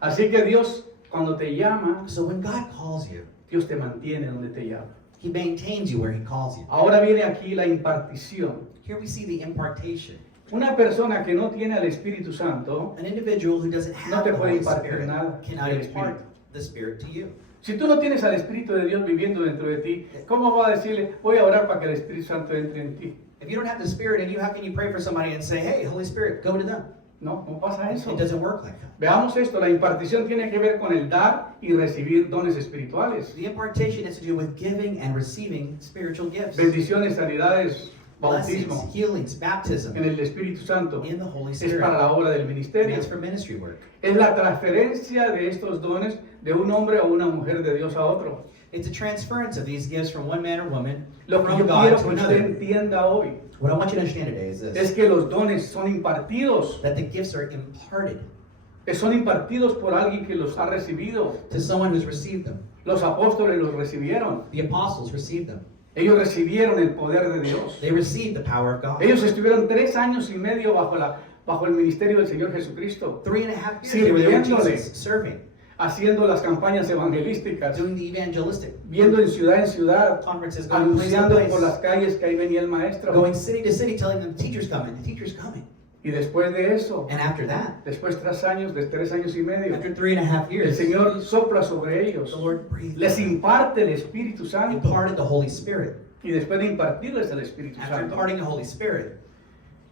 Así que Dios, cuando te llama, So when God calls you, Dios te mantiene donde te llama. He maintains you where He calls you. Ahora viene aquí la impartición. Here we see the impartation. Una persona que no tiene al Espíritu Santo, An individual who doesn't no have te the puede Holy impartir Spirit nada cannot del impart Espíritu. the Spirit to you. Si tú no tienes al Espíritu de Dios viviendo dentro de ti, ¿cómo va a decirle, voy a orar para que el Espíritu Santo entre en ti? If you don't have the Spirit in you, how can you pray for somebody and say, hey, Holy Spirit, go to them? No, no pasa eso. It doesn't work like that. Veamos esto, la impartición tiene que ver con el dar y recibir dones espirituales. The impartation has to do with giving and receiving spiritual gifts. Bendiciones, sanidades, Blessings, bautismo healings, baptism en el Espíritu Santo. in the Holy Es Spirit. para la obra del And ministerio. it's for ministry work. Es la transferencia de estos dones de un hombre o una mujer de Dios a otro. It's a transference of these gifts from one man or woman Lo que from yo God quiero to que usted another. entienda hoy What I want you to understand today is es this, que los dones son impartidos. that the gifts are imparted Son impartidos por alguien que los ha recibido. to someone who's received them. Los apóstoles los recibieron. The apostles received them. Ellos recibieron el poder de Dios. They received the power of God. Ellos estuvieron 3 años y medio bajo el ministerio del Señor Jesucristo, 3.5 years they were there with Sirviéndole. Jesus, serving, haciendo las campañas evangelísticas, doing the evangelistic viendo en ciudad, conferences, going place to anunciando place, por las calles que ahí venía el maestro. going city to city, telling them the teacher's coming, the teacher's coming. Y después de eso, And after that, después de 3 años y medio, after 3.5 el years, Señor sopla sobre ellos, the Lord breathed, les imparte el Espíritu Santo. imparted the Holy Spirit. Y después de impartirles el Espíritu After Santo, imparting the Holy Spirit,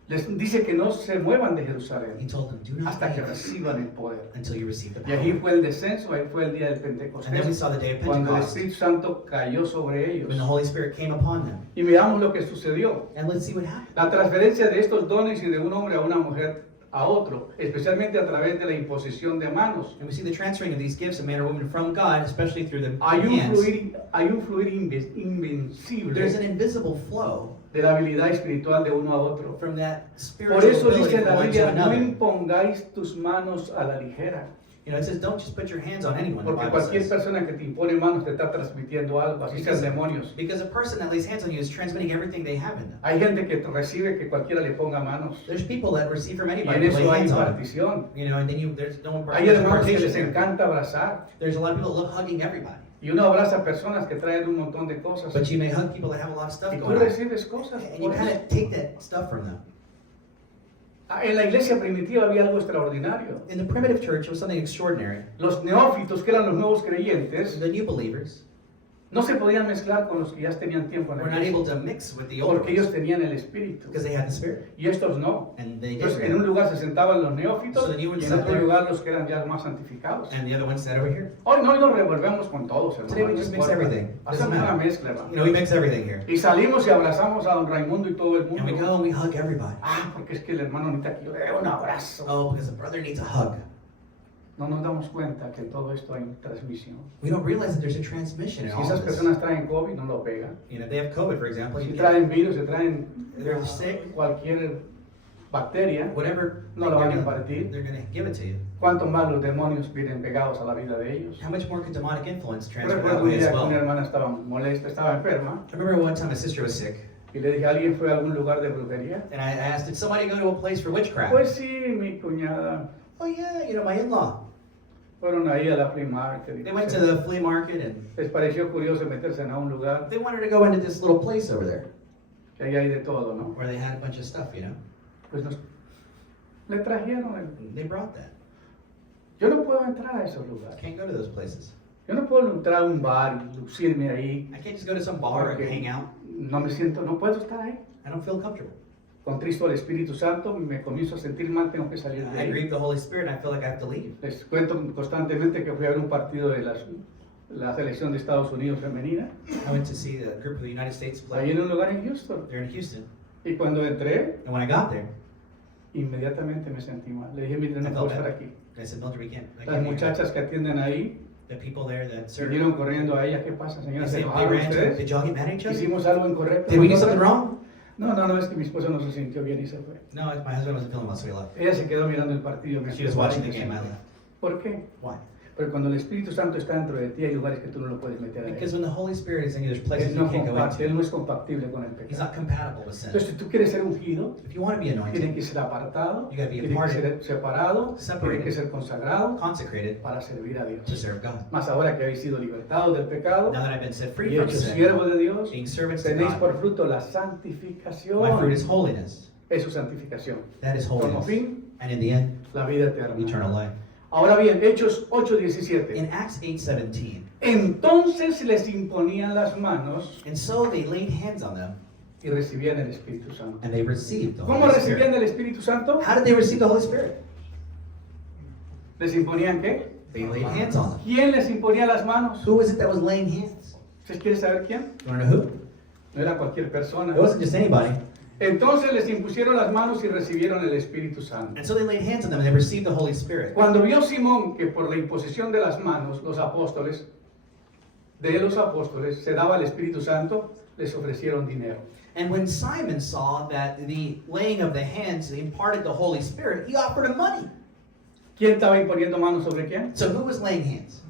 les dice que no se muevan de He Jerusalén told them, do not hasta que leave reciban el poder. until you receive the Y ahí power. fue el descenso, ahí fue el día del And then we Pentecostés, saw the day of cuando el Pentecost, Espíritu Santo cayó sobre ellos. when the Holy Spirit came upon them. Y miramos lo que sucedió. And let's see what happened. La transferencia de estos dones y de un hombre a una mujer a otro, especialmente a través de la imposición de manos. And we see the transferring of these gifts of man or woman from God, especially through the Hay hands. un fluir invencible There's an invisible flow de la habilidad espiritual de uno a otro. from that Por spiritual eso ability dice from la one to Biblia, no another. impongáis tus manos a la ligera. You know, it says, don't just put your hands on anyone, the Porque Bible cualquier says. persona que te impone manos te está transmitiendo algo, así sean demonios. Because a person that lays hands on you is transmitting everything they have in them. Hay gente que recibe que cualquiera le ponga manos. There's people that receive from Y en anybody to lay eso hay hands on them. impartición. You know, and then there's no Hay hermanos que les impartation. encanta abrazar. There's a lot of people that love hugging everybody. Y uno abraza a personas que traen un montón de cosas. But you may hug people that have a lot of stuff Y tú going on. recibes cosas. And you por kind eso. of take that stuff from them. En la iglesia primitiva había algo extraordinario. In the primitive church, it was something extraordinary. Los neófitos, que eran los nuevos creyentes, The new believers no se podían mezclar con los que ya tenían tiempo en la were not able iglesia, to mix with the old porque ellos ones tenían el Espíritu. because they had the Spirit. Y estos no. And they Entonces, en un didn't. lugar se sentaban los neófitos So the new ones y en sat otro there. lugar los que eran ya más santificados. And the other one sat over here. Hoy nos revolvemos con todos, hermano. Today we no just mix importa. everything. Doesn't Hacemos una matter. mezcla, hermano. You know, we mix everything here. Y salimos y abrazamos a don Raimundo y todo el And we mundo. go and we hug everybody. Ah, porque es que el hermano necesita que yo le dé un abrazo. Oh, because a brother needs a hug. No nos damos cuenta que en todo esto hay transmisión. We don't realize that there's a transmission in Si all esas of this. personas traen COVID, no lo pegan. You know, if they have COVID, for example, Si you traen virus, si traen They're sick. cualquier bacteria, whatever no lo van a they're impartir. going to give it to you. ¿Cuánto más los demonios vienen pegados a la vida de ellos? How much more can demonic influence Yo transfer that recuerdo un way día as que una well? hermana estaba molesta, estaba enferma, I remember one time my sister was sick, y le dije, ¿alguien fue a algún lugar de brujería? and I asked, did somebody go to a place for witchcraft? Pues sí, mi cuñada. Oh yeah, my in-law. Fueron ahí a la flea market. y They went to the flea market and les pareció curioso meterse en un lugar they wanted to go into this little place over there que ahí hay de todo, ¿no? where they had a bunch of stuff, Pues le trajeron. They brought that. Yo no puedo entrar a esos lugares. Can't go to those places. Yo no puedo entrar a un bar y lucirme ahí. I can't just go to some bar and Porque hang out. no puedo estar ahí. I don't feel comfortable. Contristo al Espíritu Santo, me comienzo a sentir mal, tengo que salir de I ahí. grieve the Holy Spirit and I feel like I have to leave. Les cuento constantemente que fui a ver un partido de la selección de Estados Unidos femenina, I went to see the group of the United States ahí play. en un lugar en Houston. They're in Houston. Y cuando entré, And when I got there, inmediatamente me sentí mal. Le dije, mire, no I puedo felt estar bad. aquí. I said, Mildred, I Las can't be here. muchachas que atienden ahí, The people there that serve, vinieron corriendo a ella. ¿Qué pasa, they, señora? ¿Se they enojaron ran to, ustedes? did y'all get mad at each other? ¿Hicimos algo incorrecto? Did we do nosotras? something wrong? No, es que mi esposa no se sintió bien y se fue. No, my husband wasn't feeling well, so he left. Ella se quedó mirando el partido. She was watching the game, I left. ¿Por qué? Why? Porque cuando el Espíritu Santo está dentro de ti, hay lugares que tú no lo puedes meter ahí. Because when the Holy Spirit is in you, there's places Él you no, can't go comparte, él into. no es compatible con el He's pecado. not compatible with sin. Entonces, si tú quieres ser ungido, If you want to be tiene anointed, que ser apartado, You gotta be tiene que aparted, ser separado, separated, tiene que ser consagrado consecrated para servir a to Dios. serve God. Más ahora que habéis sido libertados del pecado Now that I've been set free y from hechos sin, siervos de Dios, being servants to tenéis por God, fruto la my fruit santificación. is holiness. Es su santificación. That is Como holiness. fin, And in the end, la vida eterna. eternal life. Ahora bien, Hechos 8:17. In Acts 8:17, Entonces les imponían las manos and so they laid hands on them, y recibían el Espíritu Santo. and they received the ¿Cómo Holy recibían Spirit. el Espíritu Santo? How did they receive the Holy Spirit? ¿Les imponían qué? They laid hands on them. ¿Quién les imponía las manos? Who was it that was laying hands? ¿Ustedes quieren saber quién? You want to know who? No era cualquier persona. It wasn't just anybody. Entonces les impusieron las manos y recibieron el Espíritu Santo. And so they laid hands on them and they received the Holy Spirit. Cuando vio Simón que por la imposición de las manos los apóstoles se daba el Espíritu Santo, les ofrecieron dinero. And when Simon saw that the laying of the hands imparted the Holy Spirit, he offered him money. ¿Quién estaba imponiendo manos sobre quién? So who was laying hands?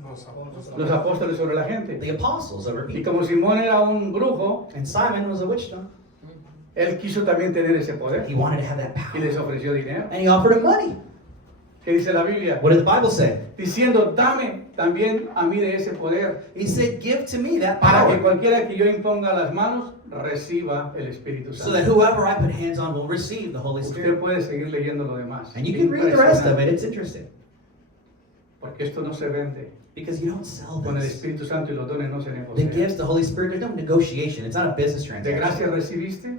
Los apóstoles sobre la gente. The apostles over Y people. como Simón era un brujo, And Simon was a witch doctor. él quiso también tener ese poder He wanted to have that y les power. ofreció dinero. And he offered him money. ¿Qué dice la Biblia? What did the Bible say? Diciendo, dame también a mí de ese poder, He said, give to me that para que power, cualquiera que yo imponga las manos reciba el Espíritu so that Santo. whoever I put hands on will receive the Holy Usted Spirit. puede seguir leyendo lo demás. And you can read the rest of it. It's interesting. Porque esto no se vende. Because you don't sell Con el this. Espíritu Santo y los dones no se The negocian. gifts, the Holy Spirit, there's no negotiation. It's not a business De gracia transaction. recibiste,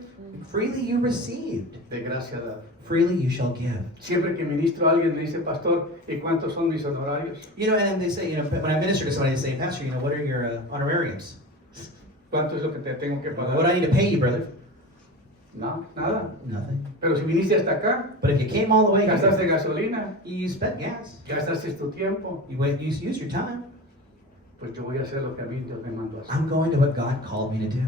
Freely you received. de gracia da. Freely you shall give. Siempre que ministro a alguien me dice, pastor, ¿y cuántos son mis honorarios? You know, and then they say, when I minister to somebody, they say, Pastor, what are your honorariums? ¿Cuánto es lo que te tengo que What do I pagar? need to pay you, brother? No, nada. Nothing. Pero si viniste hasta acá, But if you came all the way gastaste here, gasolina, you spent gas. gastaste tu tiempo, You used your time. pues yo voy a hacer lo que a mí Dios me mandó a hacer. I'm going to what God called me to do.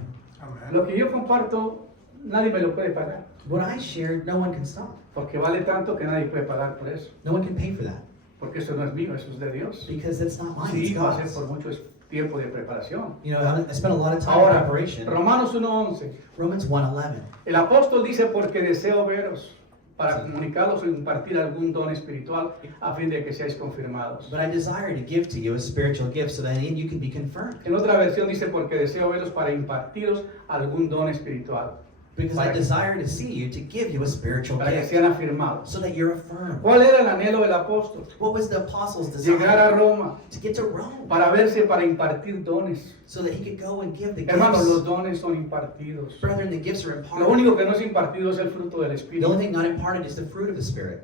Lo que yo comparto, nadie me lo puede pagar, What I shared, no one can stop. porque vale tanto que nadie puede pagar por eso. No one can pay for that. Porque eso no es mío, eso es de Dios. Because it's not mine, it's Sí, va a ser God's. por mucho tiempo de preparación. You know, I spent a lot of time in Ahora, preparation. Romanos 1:11. Romans 1:11. El apóstol dice, porque deseo veros para comunicaros o impartir algún don espiritual a fin de que seáis confirmados. But I desire to give to you a spiritual gift so that in you can be confirmed. En otra versión dice, porque deseo veros para impartiros algún don espiritual, Because I Para- desire to see you, to give you a spiritual para que gift sean afirmados. so that you're affirmed. ¿Cuál era el anhelo del apóstol? What was the apostle's Llegar a desire? Roma To get to Rome para verse, para impartir dones. so that he could go and give the Hermanos, los gifts. dones son impartidos. Brethren, the gifts are Lo imparted. único que no es impartido es el fruto del The Espíritu. only thing not imparted is the fruit of the Spirit.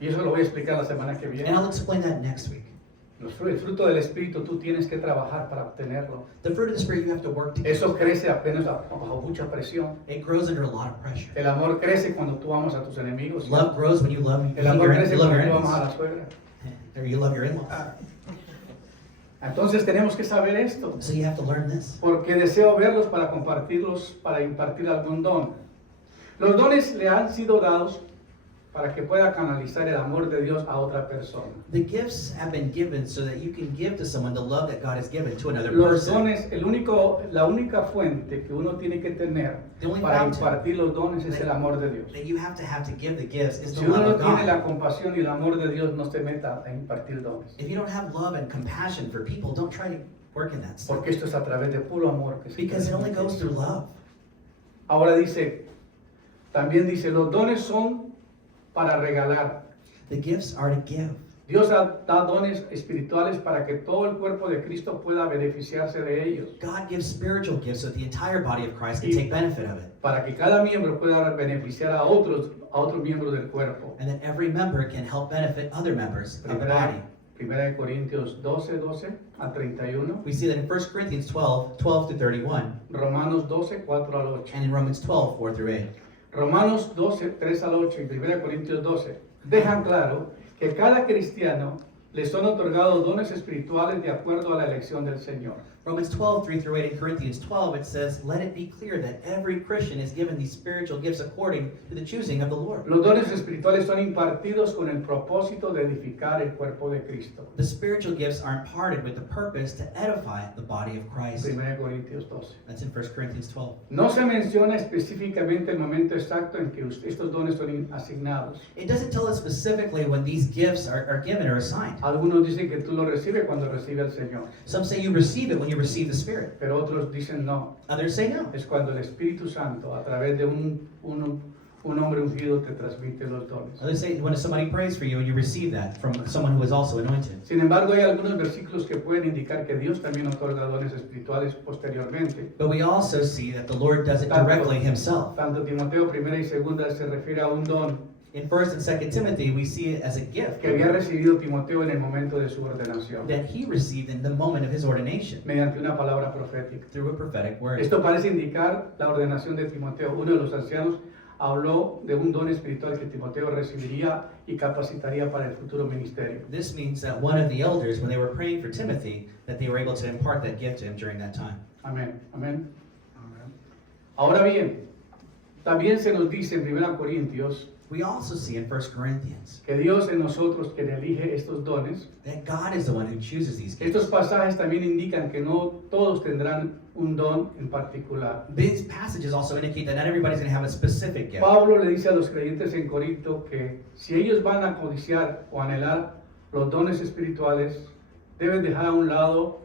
Y eso lo voy a explicar la semana que And viene. I'll explain that next week. El fruto del Espíritu tú tienes que trabajar para obtenerlo. The fruit of the Spirit you have to work to get. Eso crece apenas bajo mucha presión. It grows under a lot of pressure. El amor crece cuando tú amas a tus enemigos. Love grows when you love El amor your, crece you love your cuando tú amas a enemies. la suegra. Or you love your in-laws. Entonces tenemos que saber esto. So you have to learn this. Porque deseo verlos para compartirlos, para impartir algún don. Los dones le han sido dados para que pueda canalizar el amor de Dios a otra persona. The gifts have been given so that you can give to someone the love that God has given to another Los person. dones, la única fuente que uno tiene que tener The only para fountain impartir los dones es el amor de Dios. that you have to give the gifts is the Si uno love no of tiene God. la compasión y el amor de Dios, no se meta a impartir dones. If you don't have love and compassion for people, don't try to work in that stuff. Porque esto es a través de puro amor que se Because it only transmite. goes through love. Ahora también dice, los dones son para regalar. The gifts are to give. Dios da dones espirituales para que todo el cuerpo de Cristo pueda beneficiarse de ellos. God gives spiritual gifts so that the entire body of Christ can Y- take benefit of it. Para que cada miembro pueda beneficiar a otros miembros del cuerpo. And that every member can help benefit other members of the body. Primera de Corintios 12 a 31. We see that in 1 Corinthians 12 to 31, Romanos 12, 4 al 8. and in Romans 12, 4 through 8. Romanos 12, 3 al 8 y 1 Corintios 12 dejan claro que cada cristiano le son otorgados dones espirituales de acuerdo a la elección del Señor. Romans 12, 3 through 8, and Corinthians 12, it says, "Let it be clear that every Christian is given these spiritual gifts according to the choosing of the Lord." Los dones espirituales son impartidos con el propósito de edificar el cuerpo de Cristo. The spiritual gifts are imparted with the purpose to edify the body of Christ. 1 Corintios 12. That's in 1 Corinthians 12. No se menciona específicamente el momento exacto en que estos dones son asignados. It doesn't tell us specifically when these gifts are given or assigned. Algunos dicen que tú lo recibes cuando recibe al Señor, Some say you receive it when you receive the Spirit. pero otros dicen no. Others say no. Es cuando el Espíritu Santo, a través de un hombre ungido, te transmite los dones. Others say when somebody prays for you and you receive that from someone who is also anointed. Sin embargo, hay algunos versículos que pueden indicar que Dios también otorga dones espirituales posteriormente. But we also see that the Lord does it directly himself. Tanto Timoteo 1 y 2 se refiere a un don In 1 and 2 Timothy, we see it as a gift que había recibido Timoteo en el momento de su ordenación, that he received in the moment of his ordination mediante una palabra profética. through a prophetic word. Esto parece indicar la ordenación de Timoteo. Uno de los ancianos habló de un don espiritual que Timoteo recibiría y capacitaría para el futuro ministerio. This means that one of the elders, when they were praying for Timothy, that they were able to impart that gift to him during that time. Amén. Amén. Ahora bien, también se nos dice en 1 Corintios We also see in 1 Corinthians que Dios en nosotros quien elige estos dones. that God is the one who chooses these Estos gifts. pasajes también indican que no todos tendrán un don en particular. These passages also indicate that not everybody's going to have a specific gift. Pablo le dice a los creyentes en Corinto que si ellos van a codiciar o anhelar los dones espirituales, deben dejar a un lado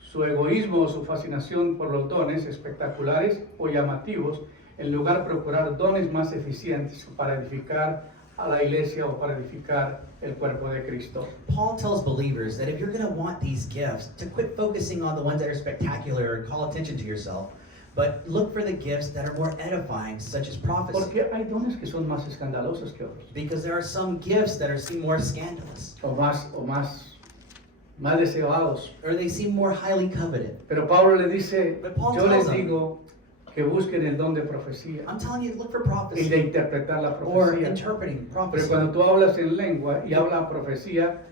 su egoísmo o su fascinación por los dones espectaculares o llamativos, en lugar de procurar dones más eficientes para edificar a la iglesia o para edificar el cuerpo de Cristo. Paul tells believers that if you're going to want these gifts, to quit focusing on the ones that are spectacular or call attention to yourself, but look for the gifts that are more edifying, such as prophecy. Porque hay dones que son más escandalosos que otros, Because there are some gifts that are seen more scandalous, o más deseados. or they seem more highly coveted. Pero Pablo le dice, But Paul yo les tells them, digo que busquen el don de profecía I'm telling you to look for y de prophecy interpretar la or profecía. interpreting Pero prophecy. cuando tú hablas en lengua y hablas profecía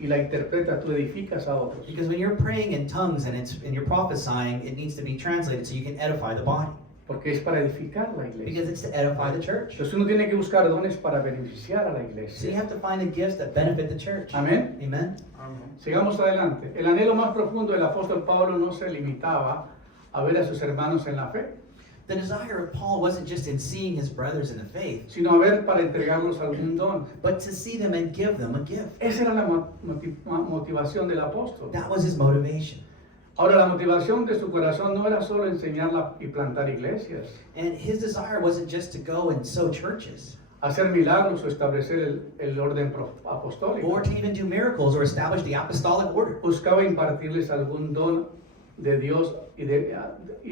y la interpretas, tú edificas a otros. Because when you're praying in tongues and you're prophesying, it needs to be translated so you can edify the body. Porque es para edificar la Because iglesia. it's to edify the church. Entonces uno tiene que buscar dones para beneficiar a la So you iglesia. have to find the gifts that benefit the church. Amén. Amen. Sigamos adelante. El anhelo más profundo del apóstol Pablo no se limitaba a ver a sus hermanos en la fe, The desire of Paul wasn't just in seeing his brothers in the faith, sino a ver para entregarlos algún don. but to see them and give them a gift. Esa era la motivación del apóstol. That was his motivation. Ahora, la motivación de su corazón no era solo enseñar y plantar iglesias, And his desire wasn't just to go and sow churches, hacer milagros o establecer el orden apostólico. or to even do miracles or establish the apostolic order. Buscaba impartirles algún don de Dios y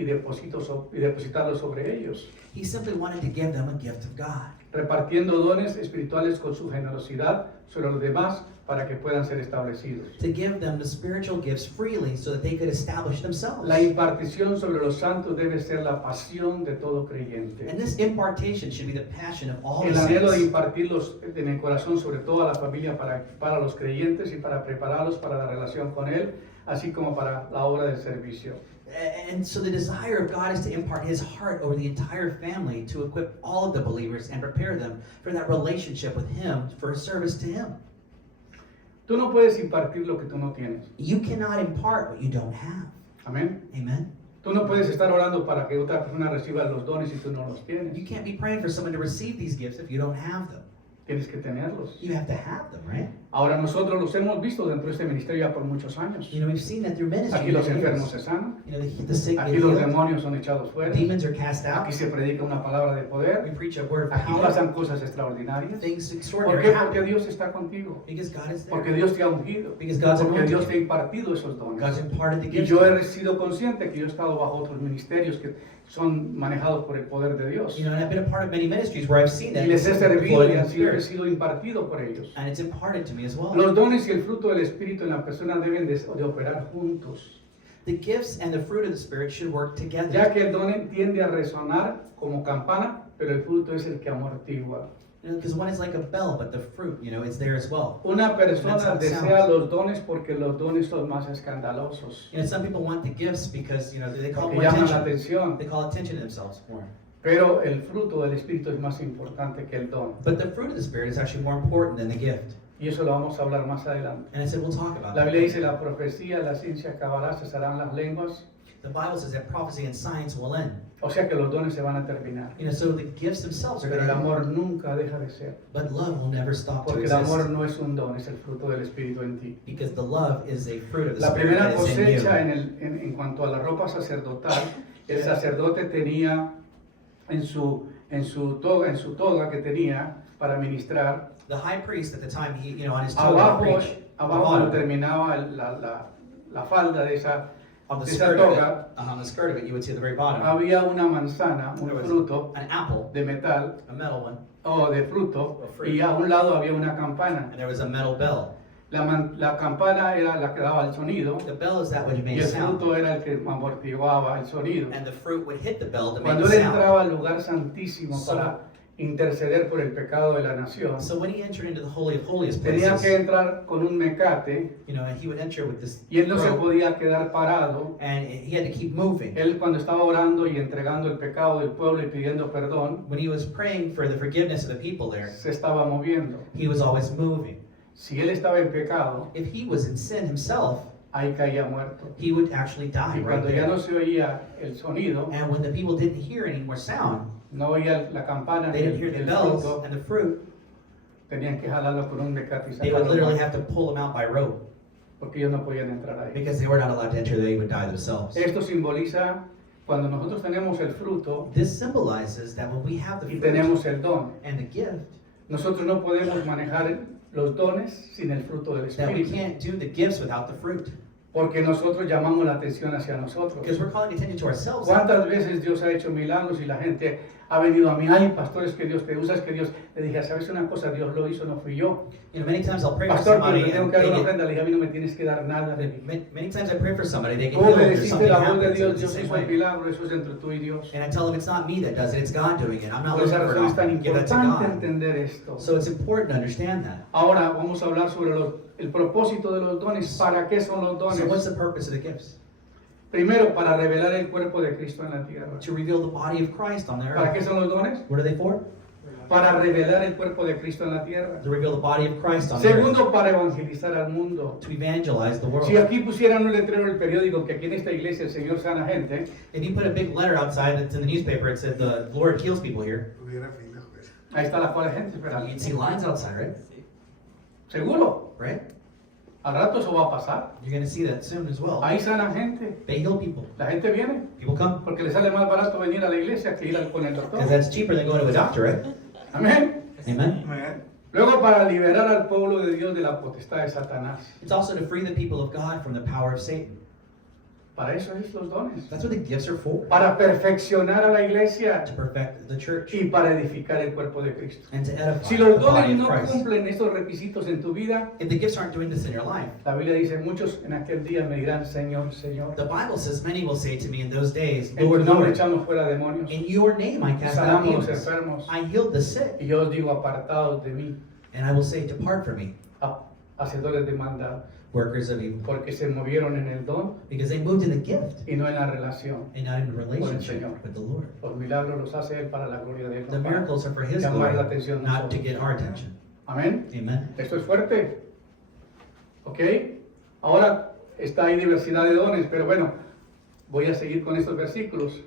depositarlo sobre ellos, He simply wanted to give them a gift of God, repartiendo dones espirituales con su generosidad sobre los demás para que puedan ser establecidos. to give them the spiritual gifts freely so that they could establish themselves. La impartición sobre los santos debe ser la pasión de todo creyente. And this impartation should be the passion of all El the anhelo de saints. impartirlos en el corazón sobre toda la familia para los creyentes y para prepararlos para la relación con Él así como para la obra del servicio. And so the desire of God is to impart his heart over the entire family to equip all of the believers and prepare them for that relationship with him, for service to him. Tú no puedes impartir lo que tú no tienes. You cannot impart what you don't have. Amén. Amen. Tú no puedes estar orando para que otra persona reciba los dones si tú no los tienes. You can't be praying for someone to receive these gifts if you don't have them. Tienes que tenerlos. You have to have them, right? Ahora nosotros los hemos visto dentro de este ministerio ya por muchos años. You know, we've seen that through ministry. Aquí los for years. enfermos se sanan. You know, the sick get Aquí los healed. demonios son echados fuera. Demons are cast out. Aquí se predica una palabra de We poder. preach a word of Aquí power. pasan cosas extraordinarias. Things ¿Por extraordinary qué? happen. Porque Dios está contigo. Because God is there. Porque Dios te ha ungido. Because God's Porque anointed Dios you. te ha impartido esos dones. God's imparted the Y gifts. yo he sido consciente que yo he estado bajo otros ministerios que son manejados por el poder de Dios. You know, and I've been a part of many ministries where I've seen that. Y les he servido flowing y in han the sido, he Spirit. sido impartido por ellos. And it's imparted to me as well. Los dones y el fruto del Espíritu en la persona deben de operar juntos, The gifts and the fruit of the Spirit should work together. ya que el don tiende a resonar como campana, pero el fruto es el que amortigua. Because one is like a bell, but the fruit, you know, it's there as well. Una persona That's how it desea sounds. los dones porque los dones son más escandalosos, You know, some people want the gifts because, you know, they call porque more llaman la attention. atención, They call attention to themselves more. pero el fruto del Espíritu es más importante que el don. But the fruit of the Spirit is actually more important than the gift. Y eso lo vamos a hablar más adelante. And I said, we'll talk about La that. Biblia dice, la profecía, la ciencia acabará, cesarán las lenguas, The Bible says that prophecy and science will end. o sea que los dones se van a terminar. You know, so the gifts themselves are Pero going el to amor end. nunca deja de ser, But love will never stop to porque el exist. amor no es un don, es el fruto del Espíritu en ti. Because the love is a fruit of the La Spirit primera that is in you. cosecha en cuanto a la ropa sacerdotal, el sacerdote tenía en su toga que tenía para ministrar, The high priest at the time, he, you know, on his toga abajo, to preach, abajo cuando terminaba la falda de esa on the de esa skirt of it, toga, on the skirt of it, you would see at the very bottom, había una manzana, un There was fruto an apple, de metal a metal one, o de fruto, Of fruit. y a un lado había una campana. and there was a metal bell. La campana era la que daba el sonido The bell is that which y made el sound, fruto era el que amortiguaba el sonido. and the fruit would hit the bell to make Cuando the él sound. entraba al lugar santísimo So- para interceder por el pecado de la nación, So when he entered into the Holy of Holies tenía que places, entrar con un mecate you know, and he would enter with this y él no se rope, podía quedar parado. and he had to keep moving. Él cuando estaba orando y entregando el pecado del pueblo y pidiendo perdón, When he was praying for the forgiveness of the people there, se estaba moviendo. he was always moving. Si él estaba en pecado, If he was in sin himself, ahí caía muerto. he would actually die Y right cuando ya there. no se oía el sonido, And when the people didn't hear any more sound, no oía la campana they ni didn't hear the el bells fruto, and the fruit, tenían que jalarlo con un mecate y they would sacarlo, literally have to pull them out by rope porque ellos no podían entrar ahí. because they were not allowed to enter, they would die themselves. Esto simboliza cuando nosotros tenemos el fruto This symbolizes that when we have the y fruit tenemos el don, and the gift, nosotros no podemos manejar los dones sin el fruto del that we Espíritu, can't do the gifts without the fruit. porque nosotros llamamos la atención hacia nosotros. Because we're calling attention to ourselves. ¿Cuántas veces Dios ha hecho milagros y la gente ha venido a mí? Ay, pastores, que Dios te usa, es que Dios. Le dije, ¿sabes una cosa? Dios lo hizo, no fui yo. You know, many times I'll pray for Pastor, pero somebody te tengo and que dar una they get, ofrenda. Le dije, a mí no me tienes que dar nada de mí. many times I pray for somebody, they get Tú healed or obedeciste something la voz de happens. and Dios, it's the Dios same hizo el way. milagro, eso es entre tú y Dios. And I tell them it's not me that does it, it's God doing it. I'm not Por esa looking for razón es it. tan I'll give that to importante God. entender esto. So it's important to understand that. Ahora vamos a hablar sobre el propósito de los dones. ¿Para qué son los So what's dones? the purpose of the gifts? Primero, para revelar el cuerpo de Cristo en la tierra. To reveal the body of Christ on the ¿Para qué earth. son los dones? What are they for? Para revelar el cuerpo de Cristo en la tierra. To reveal the body of Christ on the earth. Segundo, para evangelizar al mundo. To evangelize the world. Si aquí pusieran un letrero en el periódico que aquí en esta iglesia el Señor sana gente, If you put a big letter outside that's in the newspaper, it said the Lord heals people here, Hubiera fila, juez. ahí está la cual de gente esperando. you'd see lines outside, right? Seguro, Right? al rato eso va a pasar. You're going to see that soon as well. Ahí sana gente. They heal people. La gente viene People come. porque le sale más barato venir a la iglesia que ir con el doctor. Because that's cheaper than going to a doctor, right? Amén. Amen. Amén. Luego, para liberar al pueblo de Dios de la potestad de Satanás. It's also to free the people of God from the power of Satan. Para eso es los dones. That's what the gifts are for. Para perfeccionar a la iglesia To perfect the church y para edificar el cuerpo de Cristo. and to edify Si the los body dones of no Christ. cumplen estos requisitos en tu vida, If the gifts aren't doing this in your life, la Biblia dice, muchos en aquel día me dirán, Señor, Señor. the Bible says many will say to me in those days, En tu Lord, nombre Lord, echamos fuera demonios. in your name I cast out Sanamos los demons. enfermos. I healed the sick. Y yo os digo, apartados de mí. And I will say, depart from me. hacedores de maldad, workers of evil. porque se movieron en el don Because they moved in the gift y no en la relación. and not in a relationship Señor. with the Lord. Los milagros los hace Él para la gloria de Él. The no para miracles are for His llamar la glory, atención de not to nosotros. get our attention. Amén. Amen. Esto es fuerte. ¿Ok? Ahora está ahí diversidad de dones, pero bueno, voy a seguir con estos versículos.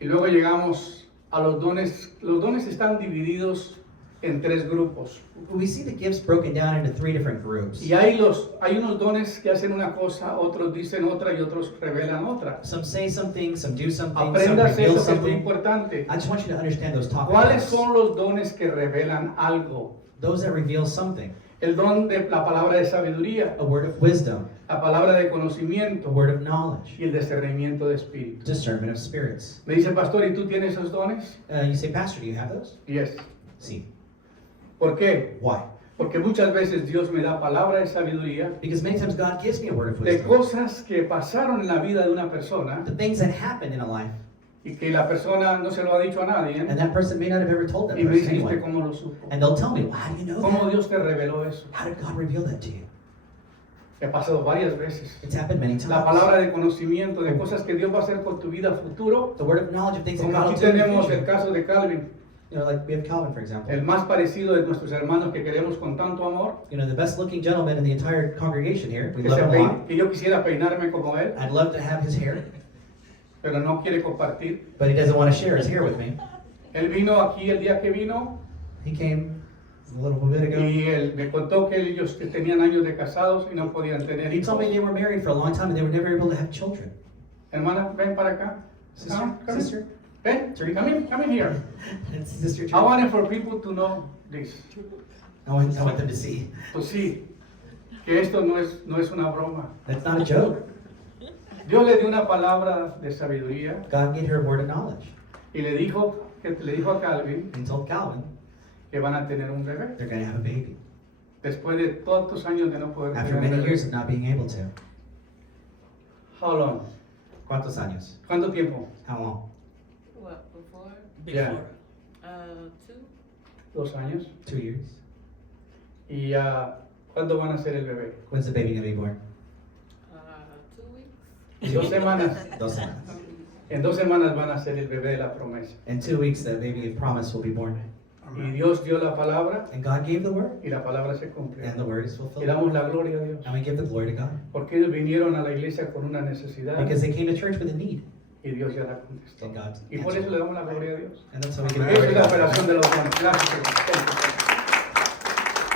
Y luego llegamos a los dones. Los dones están divididos en tres grupos. We see the gifts broken down into three different groups. Y hay unos dones que hacen una cosa, otros dicen otra y otros revelan otra. Some say something, some do something, some Aprendas reveal eso que es muy something. importante. I just want you to understand those top ¿Cuáles gifts. son los dones que revelan algo? Those that reveal something. El don de la palabra de sabiduría, A word of wisdom, la palabra de a conocimiento word of knowledge, y el discernimiento de espíritu. discernment of spirits. Me dice, pastor, ¿y tú tienes esos dones? You say, Pastor, do you have those? Yes. See. ¿Por qué? Why? Porque muchas veces Dios me da palabra de sabiduría Because many times God gives me a word of de wisdom. cosas que pasaron en la vida de una persona The things that happen in a life, y que la persona no se lo ha dicho a nadie. and that person may not have ever told that Y me person dice, ¿y usted anyone. cómo lo supo? And they'll tell me, well, how do you know ¿Cómo that? Dios te reveló eso? How did God reveal that to you? Me ha pasado varias veces. It's happened many La times. palabra de conocimiento de cosas que Dios va a hacer con tu vida futuro. The word of knowledge of things that Como God will aquí do in the tenemos el future. caso de Calvin, You know, like we have Calvin, for example. el más parecido de nuestros hermanos que queremos con tanto amor, You know, the best looking gentleman in the entire congregation here. We que, love se him a pein- lot. que yo quisiera peinarme como él, I'd love to have his hair, pero no quiere compartir. but he doesn't want to share his hair with me. Él vino aquí el día que vino He came a little bit ago. y él me contó que ellos que tenían años de casados y no podían tener He told me hijos. they were married for a long time and they were never able to have children. Hermana, ven para acá. Sister, Come in. sister, Ven, come in here. it's sister. I wanted for people to know this. I want them to see. Pues sí, que esto no es una broma. That's not a joke. Dios le dio una palabra de sabiduría God gave her a word of knowledge. y le dijo a Calvin And he told Calvin que van a tener un bebé. they're going to have a baby. Después de tantos años de no poder After tener un many bebé. years of not being able to. How long? ¿Cuántos años? ¿Cuánto tiempo? How long? What, before? Yeah. 2? 2 años. 2 years. ¿Y cuándo van a ser el bebé? When's the baby going to be born? 2 weeks? En 2 semanas. 2 semanas. En 2 semanas van a ser el bebé de la promesa. In 2 weeks, that baby of promise will be born. Y Dios dio la palabra And God gave the word, y la palabra se cumplió. and the word is Y fulfilled. damos la gloria a Dios. And we give the glory to God. Porque ellos vinieron a la iglesia con una necesidad Because they came to church with a need. y Dios ya la contestó. And God Y por eso le damos la gloria a Dios. And that's how we give Esa glory es to la God. operación de los dones. Gracias.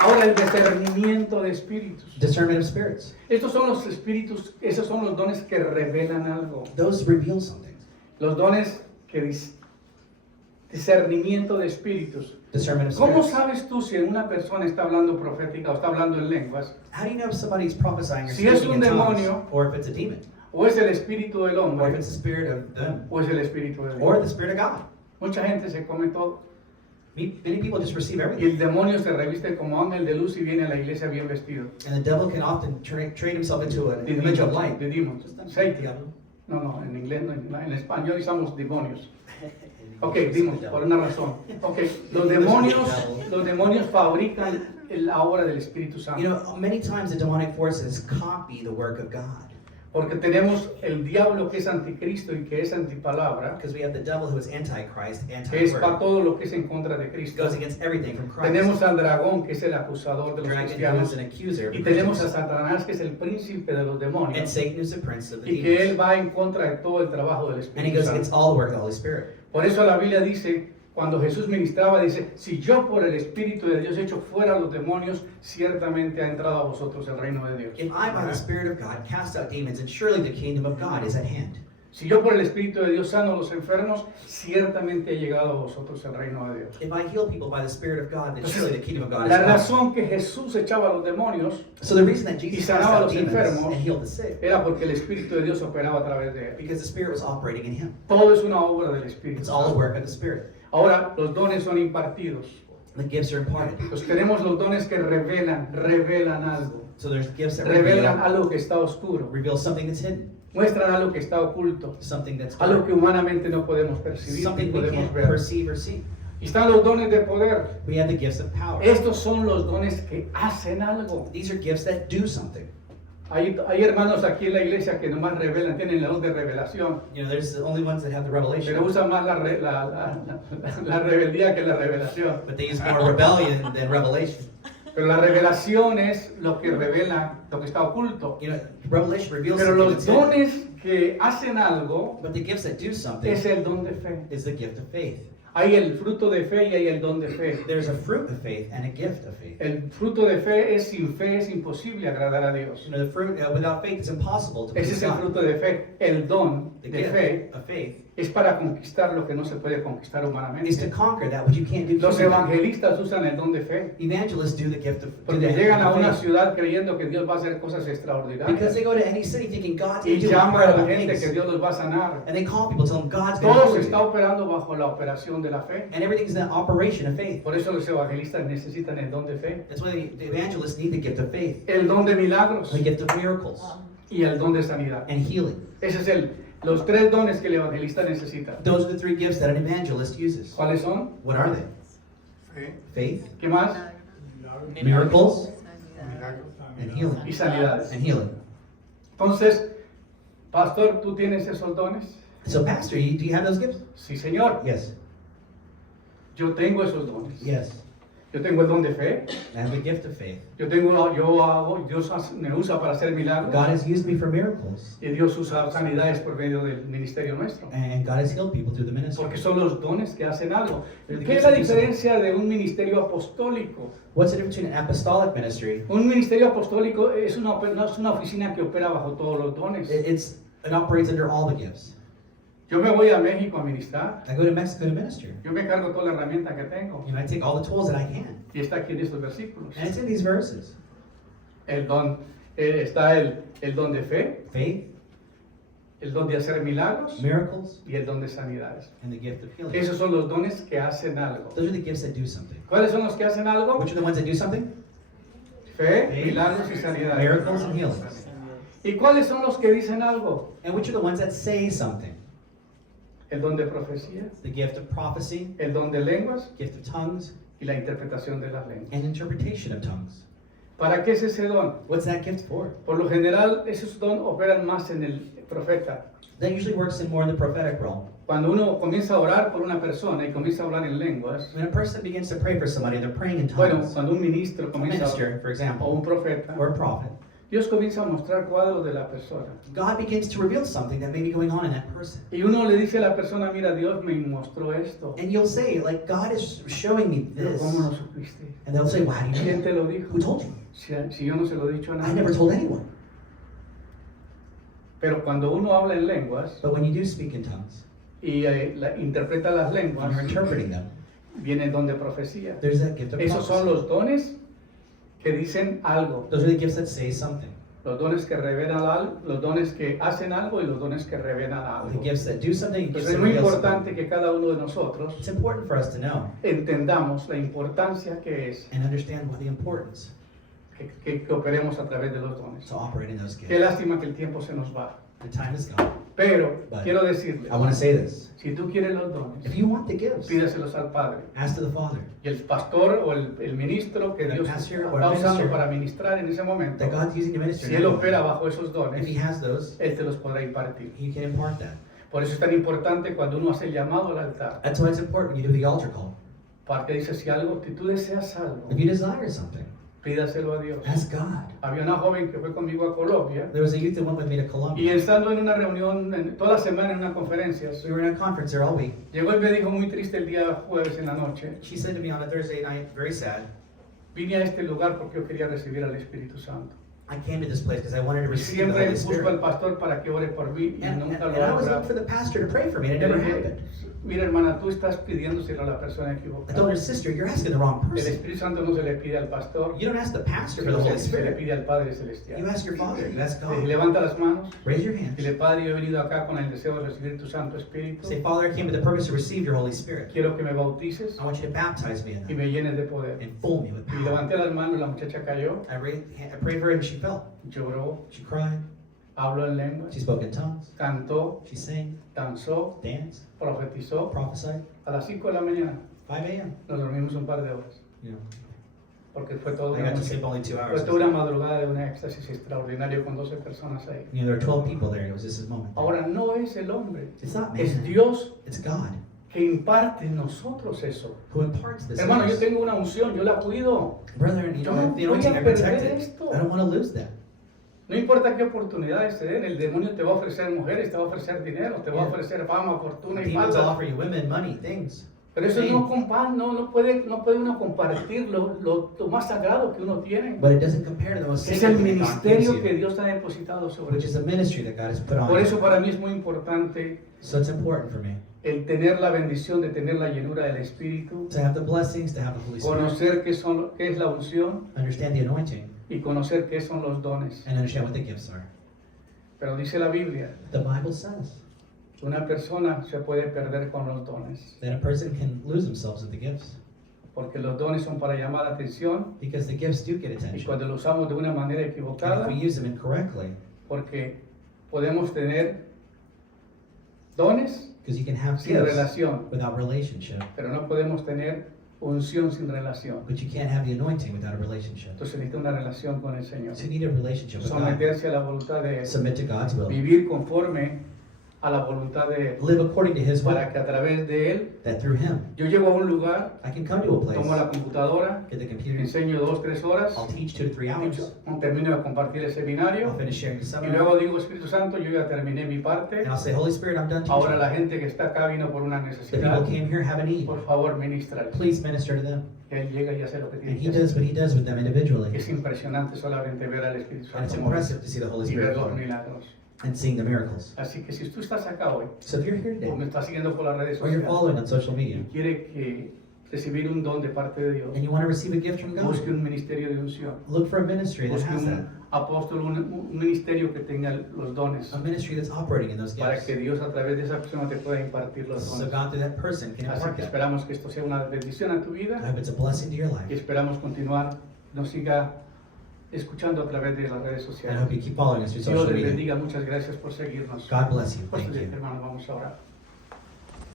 Ahora el discernimiento de espíritus. Discernment of spirits. Estos son los espíritus, esos son los dones que revelan algo. Those reveal something. Los dones que discernimiento de espíritus. Discernment of ¿Cómo spirits. sabes tú si una persona está hablando profética o está hablando en lenguas? How do you know if somebody's prophesying or Si es speaking un in tongues? demonio, Or if it's a demon? ¿O es el espíritu del Or if hombre? it's the spirit of them? ¿O es el espíritu de Or the Dios? spirit of God? Mucha gente se come todo. Many people just receive Y everything. el demonio se reviste como ángel de luz y viene a la iglesia bien vestido. And the devil can often trade himself into an The image of demons, light. the demons. Satan. Diablo. No, en inglés, no, en español usamos demonios. Ok, dimos, por una razón. Ok, los demonios fabrican la obra del Espíritu You Santo. know, many times the demonic forces copy the work of God. Porque tenemos el diablo que es anticristo y que es antipalabra, Because we have the devil who is antichrist, que es anti-word. para todo lo que es en contra de Cristo. Goes against everything from Christ. Tenemos al dragón que es el acusador de los Dragon who cristianos. is an accuser of Y the tenemos a Christians. Satanás que es el príncipe de los And demonios. Satan is the prince of the Y que él demons. va en contra de todo el trabajo del And he Espíritu goes Santo. against all the work of the Holy Spirit. Por eso la Biblia dice, cuando Jesús ministraba, dice, si yo por el Espíritu de Dios echo fuera a los demonios, ciertamente ha entrado a vosotros el reino de Dios. If I, by the Spirit of God, cast out demons, and surely the kingdom of God is at hand. Si yo por el Espíritu de Dios sano a los enfermos, ciertamente ha llegado a vosotros el reino de Dios. If I heal people by the Spirit of God, then surely the kingdom of God is La at hand. razón que Jesús echaba a los demonios So the reason that y Jesus sanaba cast a out los demons enfermos and healed the sick, era porque el Espíritu de Dios operaba a través de él. because the Spirit was operating in him. Todo es una obra del Espíritu. It's all the work of the Spirit. Ahora, los dones son impartidos. The gifts are imparted. Pues tenemos los dones que revelan algo. So there's gifts that Revelan reveal, algo que está oscuro. reveal something that's hidden, Muestran algo que está oculto. something that's Algo dark, que humanamente no podemos percibir ni something we podemos can't ver. perceive or see. Y están los dones de poder. We have the gifts of power. Estos son los dones que hacen algo. These are gifts that do something. Hay hermanos aquí en la iglesia que nomás revelan, tienen la luz de revelación, You know, there's the only ones that have the pero revelation, usan más la rebeldía que la revelación. but they use more rebellion than revelation. Pero la revelación es lo que revela lo que está oculto. You know, revelation reveals Pero something los that's hidden. dones que hacen algo But the gifts that do something es el don de fe. is the gift of faith. Hay el fruto de fe y hay el don de fe. There's a fruit of faith and a gift of faith. El fruto de fe es sin fe, es imposible agradar a Dios. You know, the fruit without faith is impossible to Ese please es el God. fruto de fe. El don The de gift fe of faith es para conquistar lo que no se puede conquistar is to humanamente. conquer that which you can't do. Los humanly. evangelistas usan el don de fe Evangelists do the gift of do porque the llegan a gift of una faith. ciudad creyendo que Dios va a hacer cosas Because extraordinarias they go to any city thinking God's y going to do llaman a la incredible gente que things. Dios los va a sanar. And they call people, tell them God's going Todo se to está do it. operando bajo la operación de la fe. And everything's an operation of faith. Por eso los evangelistas necesitan el don de fe, That's why the evangelists need the gift of faith, el don de milagros the gift of miracles, y el don de sanidad. and healing. Ese es los tres dones que el evangelista necesita. Those are the three gifts that an evangelist uses. ¿Cuáles son? What are they? Faith, ¿Qué más? miracles, and healing. Y sanidades. And healing. Entonces, pastor, ¿tú tienes esos dones? So, Pastor, do you have those gifts? Sí, Señor. Yes. Yo tengo esos dones. Yes. Yo tengo el don de fe. I have the gift of faith. Dios me usa para hacer milagros. God has used me for miracles, Y Dios usa sanidades por medio del ministerio nuestro. and God has healed people through the ministry. Porque son los dones que hacen algo. ¿Qué es la diferencia de un ministerio apostólico? What's the difference between an apostolic ministry? Un ministerio apostólico es una oficina que opera bajo todos los dones. It operates under all the gifts. Yo me voy a México a ministrar. I go to Mexico to minister. Yo me cargo toda la herramienta que tengo. You know, I take all the tools that I can, Y está aquí en estos versículos. and it's in these verses. El don, está el don de fe, Faith, el don de hacer milagros miracles, y el don de sanidades. and the gift of healing. Esos son los dones que hacen algo. Those are the gifts that do something. ¿Cuáles son los que hacen algo? Which are the ones that do something? Fe, Faith, milagros y sanidades. miracles, and healings. ¿Y cuáles son los que dicen algo? And which are the ones that say something? El don de profecía, The gift of prophecy, el don de lenguas gift of tongues, y la interpretación de las lenguas. and interpretation of tongues. ¿Para qué es ese don? What's that gift for? Por lo general, esos dones operan más en el profeta. That usually works in more in the prophetic realm. Cuando uno comienza a orar por una persona y comienza a hablar en lenguas, When a person begins to pray for somebody, they're praying in bueno, tongues. cuando un ministro A comienza a minister, for o example, un profeta, or a prophet, Dios comienza a mostrar cuadros de la persona. God begins to reveal something that may be going on in that person. Y uno le dice a la persona, mira, Dios me mostró esto. And you'll say, like, God is showing me Pero this. ¿cómo lo supiste? And they'll say, well, how do you ¿Quién know? te lo dijo? Who told you? Si yo no se lo he dicho a I never nadie. told anyone. Pero cuando uno habla en lenguas But when you do speak in tongues, y interpreta las when lenguas, you're interpreting them, viene el don de profecía. there's that gift of Esos son prophecy. los dones que dicen algo. Those are the gifts that say something. Los dones que revelan algo, los dones que hacen algo y los dones que revelan The algo. gifts that do something, Entonces gifts es that muy reveal importante something. que cada uno de nosotros It's important for us to know entendamos la importancia que es and understand what the importance que operemos a través de los dones. to operate in those Qué gifts. lástima que el tiempo se nos va. The time is gone. Pero But quiero decirles, I want to say this. si tú quieres los dones, If you want the gifts, pídaselos al Padre. ask to the Father Y el pastor o el ministro que The Dios pastor or está usando minister para ministrar en ese momento, that God's using to minister. si Él opera bajo esos If dones, He has those, Él te los podrá impartir. He can impart that. Por eso es tan importante cuando uno hace el llamado al altar, That's why it's important when you do the altar call. para que dice, si tú deseas algo, If you desire something, pídaselo a Dios. ask God. Había una joven que fue conmigo a Colombia There was a youth that went with me to y Colombia. estando en una reunión toda la semana en una conferencia, We were in a conference there all week. llegó y me dijo muy triste el día jueves en la noche, She said to me on a Thursday night, very sad, vine a este lugar porque yo quería recibir al Espíritu Santo. I came to this place because I wanted to Y receive the siempre Holy busco al Spirit. pastor para que ore por mí y And nunca I lo ha was looking logrado. for the pastor to pray for me, and it Le never dije, happened. mira hermana, tú estás pidiéndoselo a la persona I told equivocada. her, sister, you're asking the wrong El person. Espíritu Santo no se le pide al pastor, You don't ask the pastor for the Holy se le Spirit. pide al Padre You Celestial. ask your Father. You ask Y God. levanta las manos. Raise your hands. Dile, Padre, yo he venido acá con el deseo de recibir tu Santo Espíritu. Say, Father, I came with the purpose to receive your Holy Spirit. Quiero que me bautices I want you to baptize me in y them me llenes de poder. and fill me with Y power. levanté las manos, la muchacha cayó, I prayed for her and she fell. lloró, She cried. habló en lenguas, She spoke in tongues. cantó, She sang, danzó, danced, profetizó. prophesied. A las 5 de la mañana 5 a.m. Nos dormimos un par de horas, You know, porque fue toda I una got to noche. sleep only 2 Fue hours. toda una madrugada de un éxtasis extraordinario con 12 personas ahí. You know, there were 12 people there. It was just a moment. Ahora no es el hombre, It's not es man. Dios It's God que imparte en nosotros eso. who imparts this. Hermano, in yo us. tengo una unción, yo la cuido. Brethren, you Yo know, no the voy anointing, a I protect perder it. esto. I don't want to lose that. No importa qué oportunidades te den, el demonio te va a ofrecer mujeres, te va a ofrecer dinero, te va a Yeah. ofrecer fama, fortuna y Demons falda. offer you women, money, things. Pero eso Sí. no puede uno compartir lo más sagrado que uno tiene. But it doesn't compare to the most Es sacred el thing that God gives ministerio que you, Dios ha depositado sobre which is ti. the ministry that God has put on Por you. eso para mí es muy importante So it's important for me el tener la bendición de tener la llenura del Espíritu, to have the blessings, to have the Holy Spirit, conocer qué es la unción understand the anointing, y conocer qué son los dones. and understand what the gifts are. Pero dice la Biblia, The Bible says que una persona se puede perder con los dones, that a person can lose themselves with the gifts porque los dones son para llamar la atención because the gifts do get y attention. cuando los usamos de una manera And if equivocada, we use them incorrectly, porque podemos tener dones because you can have sin gifts relación, without relationship, pero no podemos tener unción sin relación. but you can't have the anointing without a relationship. Entonces necesita una relación con el Señor. So you need a relationship with God. Someterse a la voluntad de Él, Submit to God's will. vivir conforme a la voluntad de Él, Live according to His will, para que a través de Él, that through Him yo llego a un lugar, I can come to a place, tomo la computadora, get the computer, enseño 2-3 horas, I'll teach 2 to 3 hours, termino de compartir el I'll seminario finish sharing the y seminar, luego digo, Espíritu Santo, yo ya terminé mi parte, and I'll say, Holy Spirit, I'm done ahora la teaching. gente que está acá vino por una The necesidad, people came here have a need. por favor, ministra. Please minister to them. Él llega y hace lo que And tiene He que hacer. does what He does with them individually. Es impresionante solamente ver al Espíritu And it's Santo mover impressive to see the Holy y ver Spirit los flowing milagros. and seeing the miracles. Así que si tú estás acá hoy, So if you're here o me today, estás siguiendo por las redes or you're sociales, following on social media, y quiere recibir un don de parte de Dios, and you want to receive a gift from God, busque un ministerio de unción, look for a ministry that busque has that. un apóstol, un ministerio que tenga los dones, A ministry that's operating in those para gifts. que Dios a través de esa persona te pueda impartir los So dones. God through that person can Así impart que that. esperamos que esto sea una bendición a tu I vida hope it's a blessing to your y life. esperamos continuar, nos siga escuchando a través de las redes And I sociales. hope you keep following us through Dios social les media. bendiga, muchas gracias por seguirnos. God bless you. Pues, Thank you. hermanos, vamos a orar.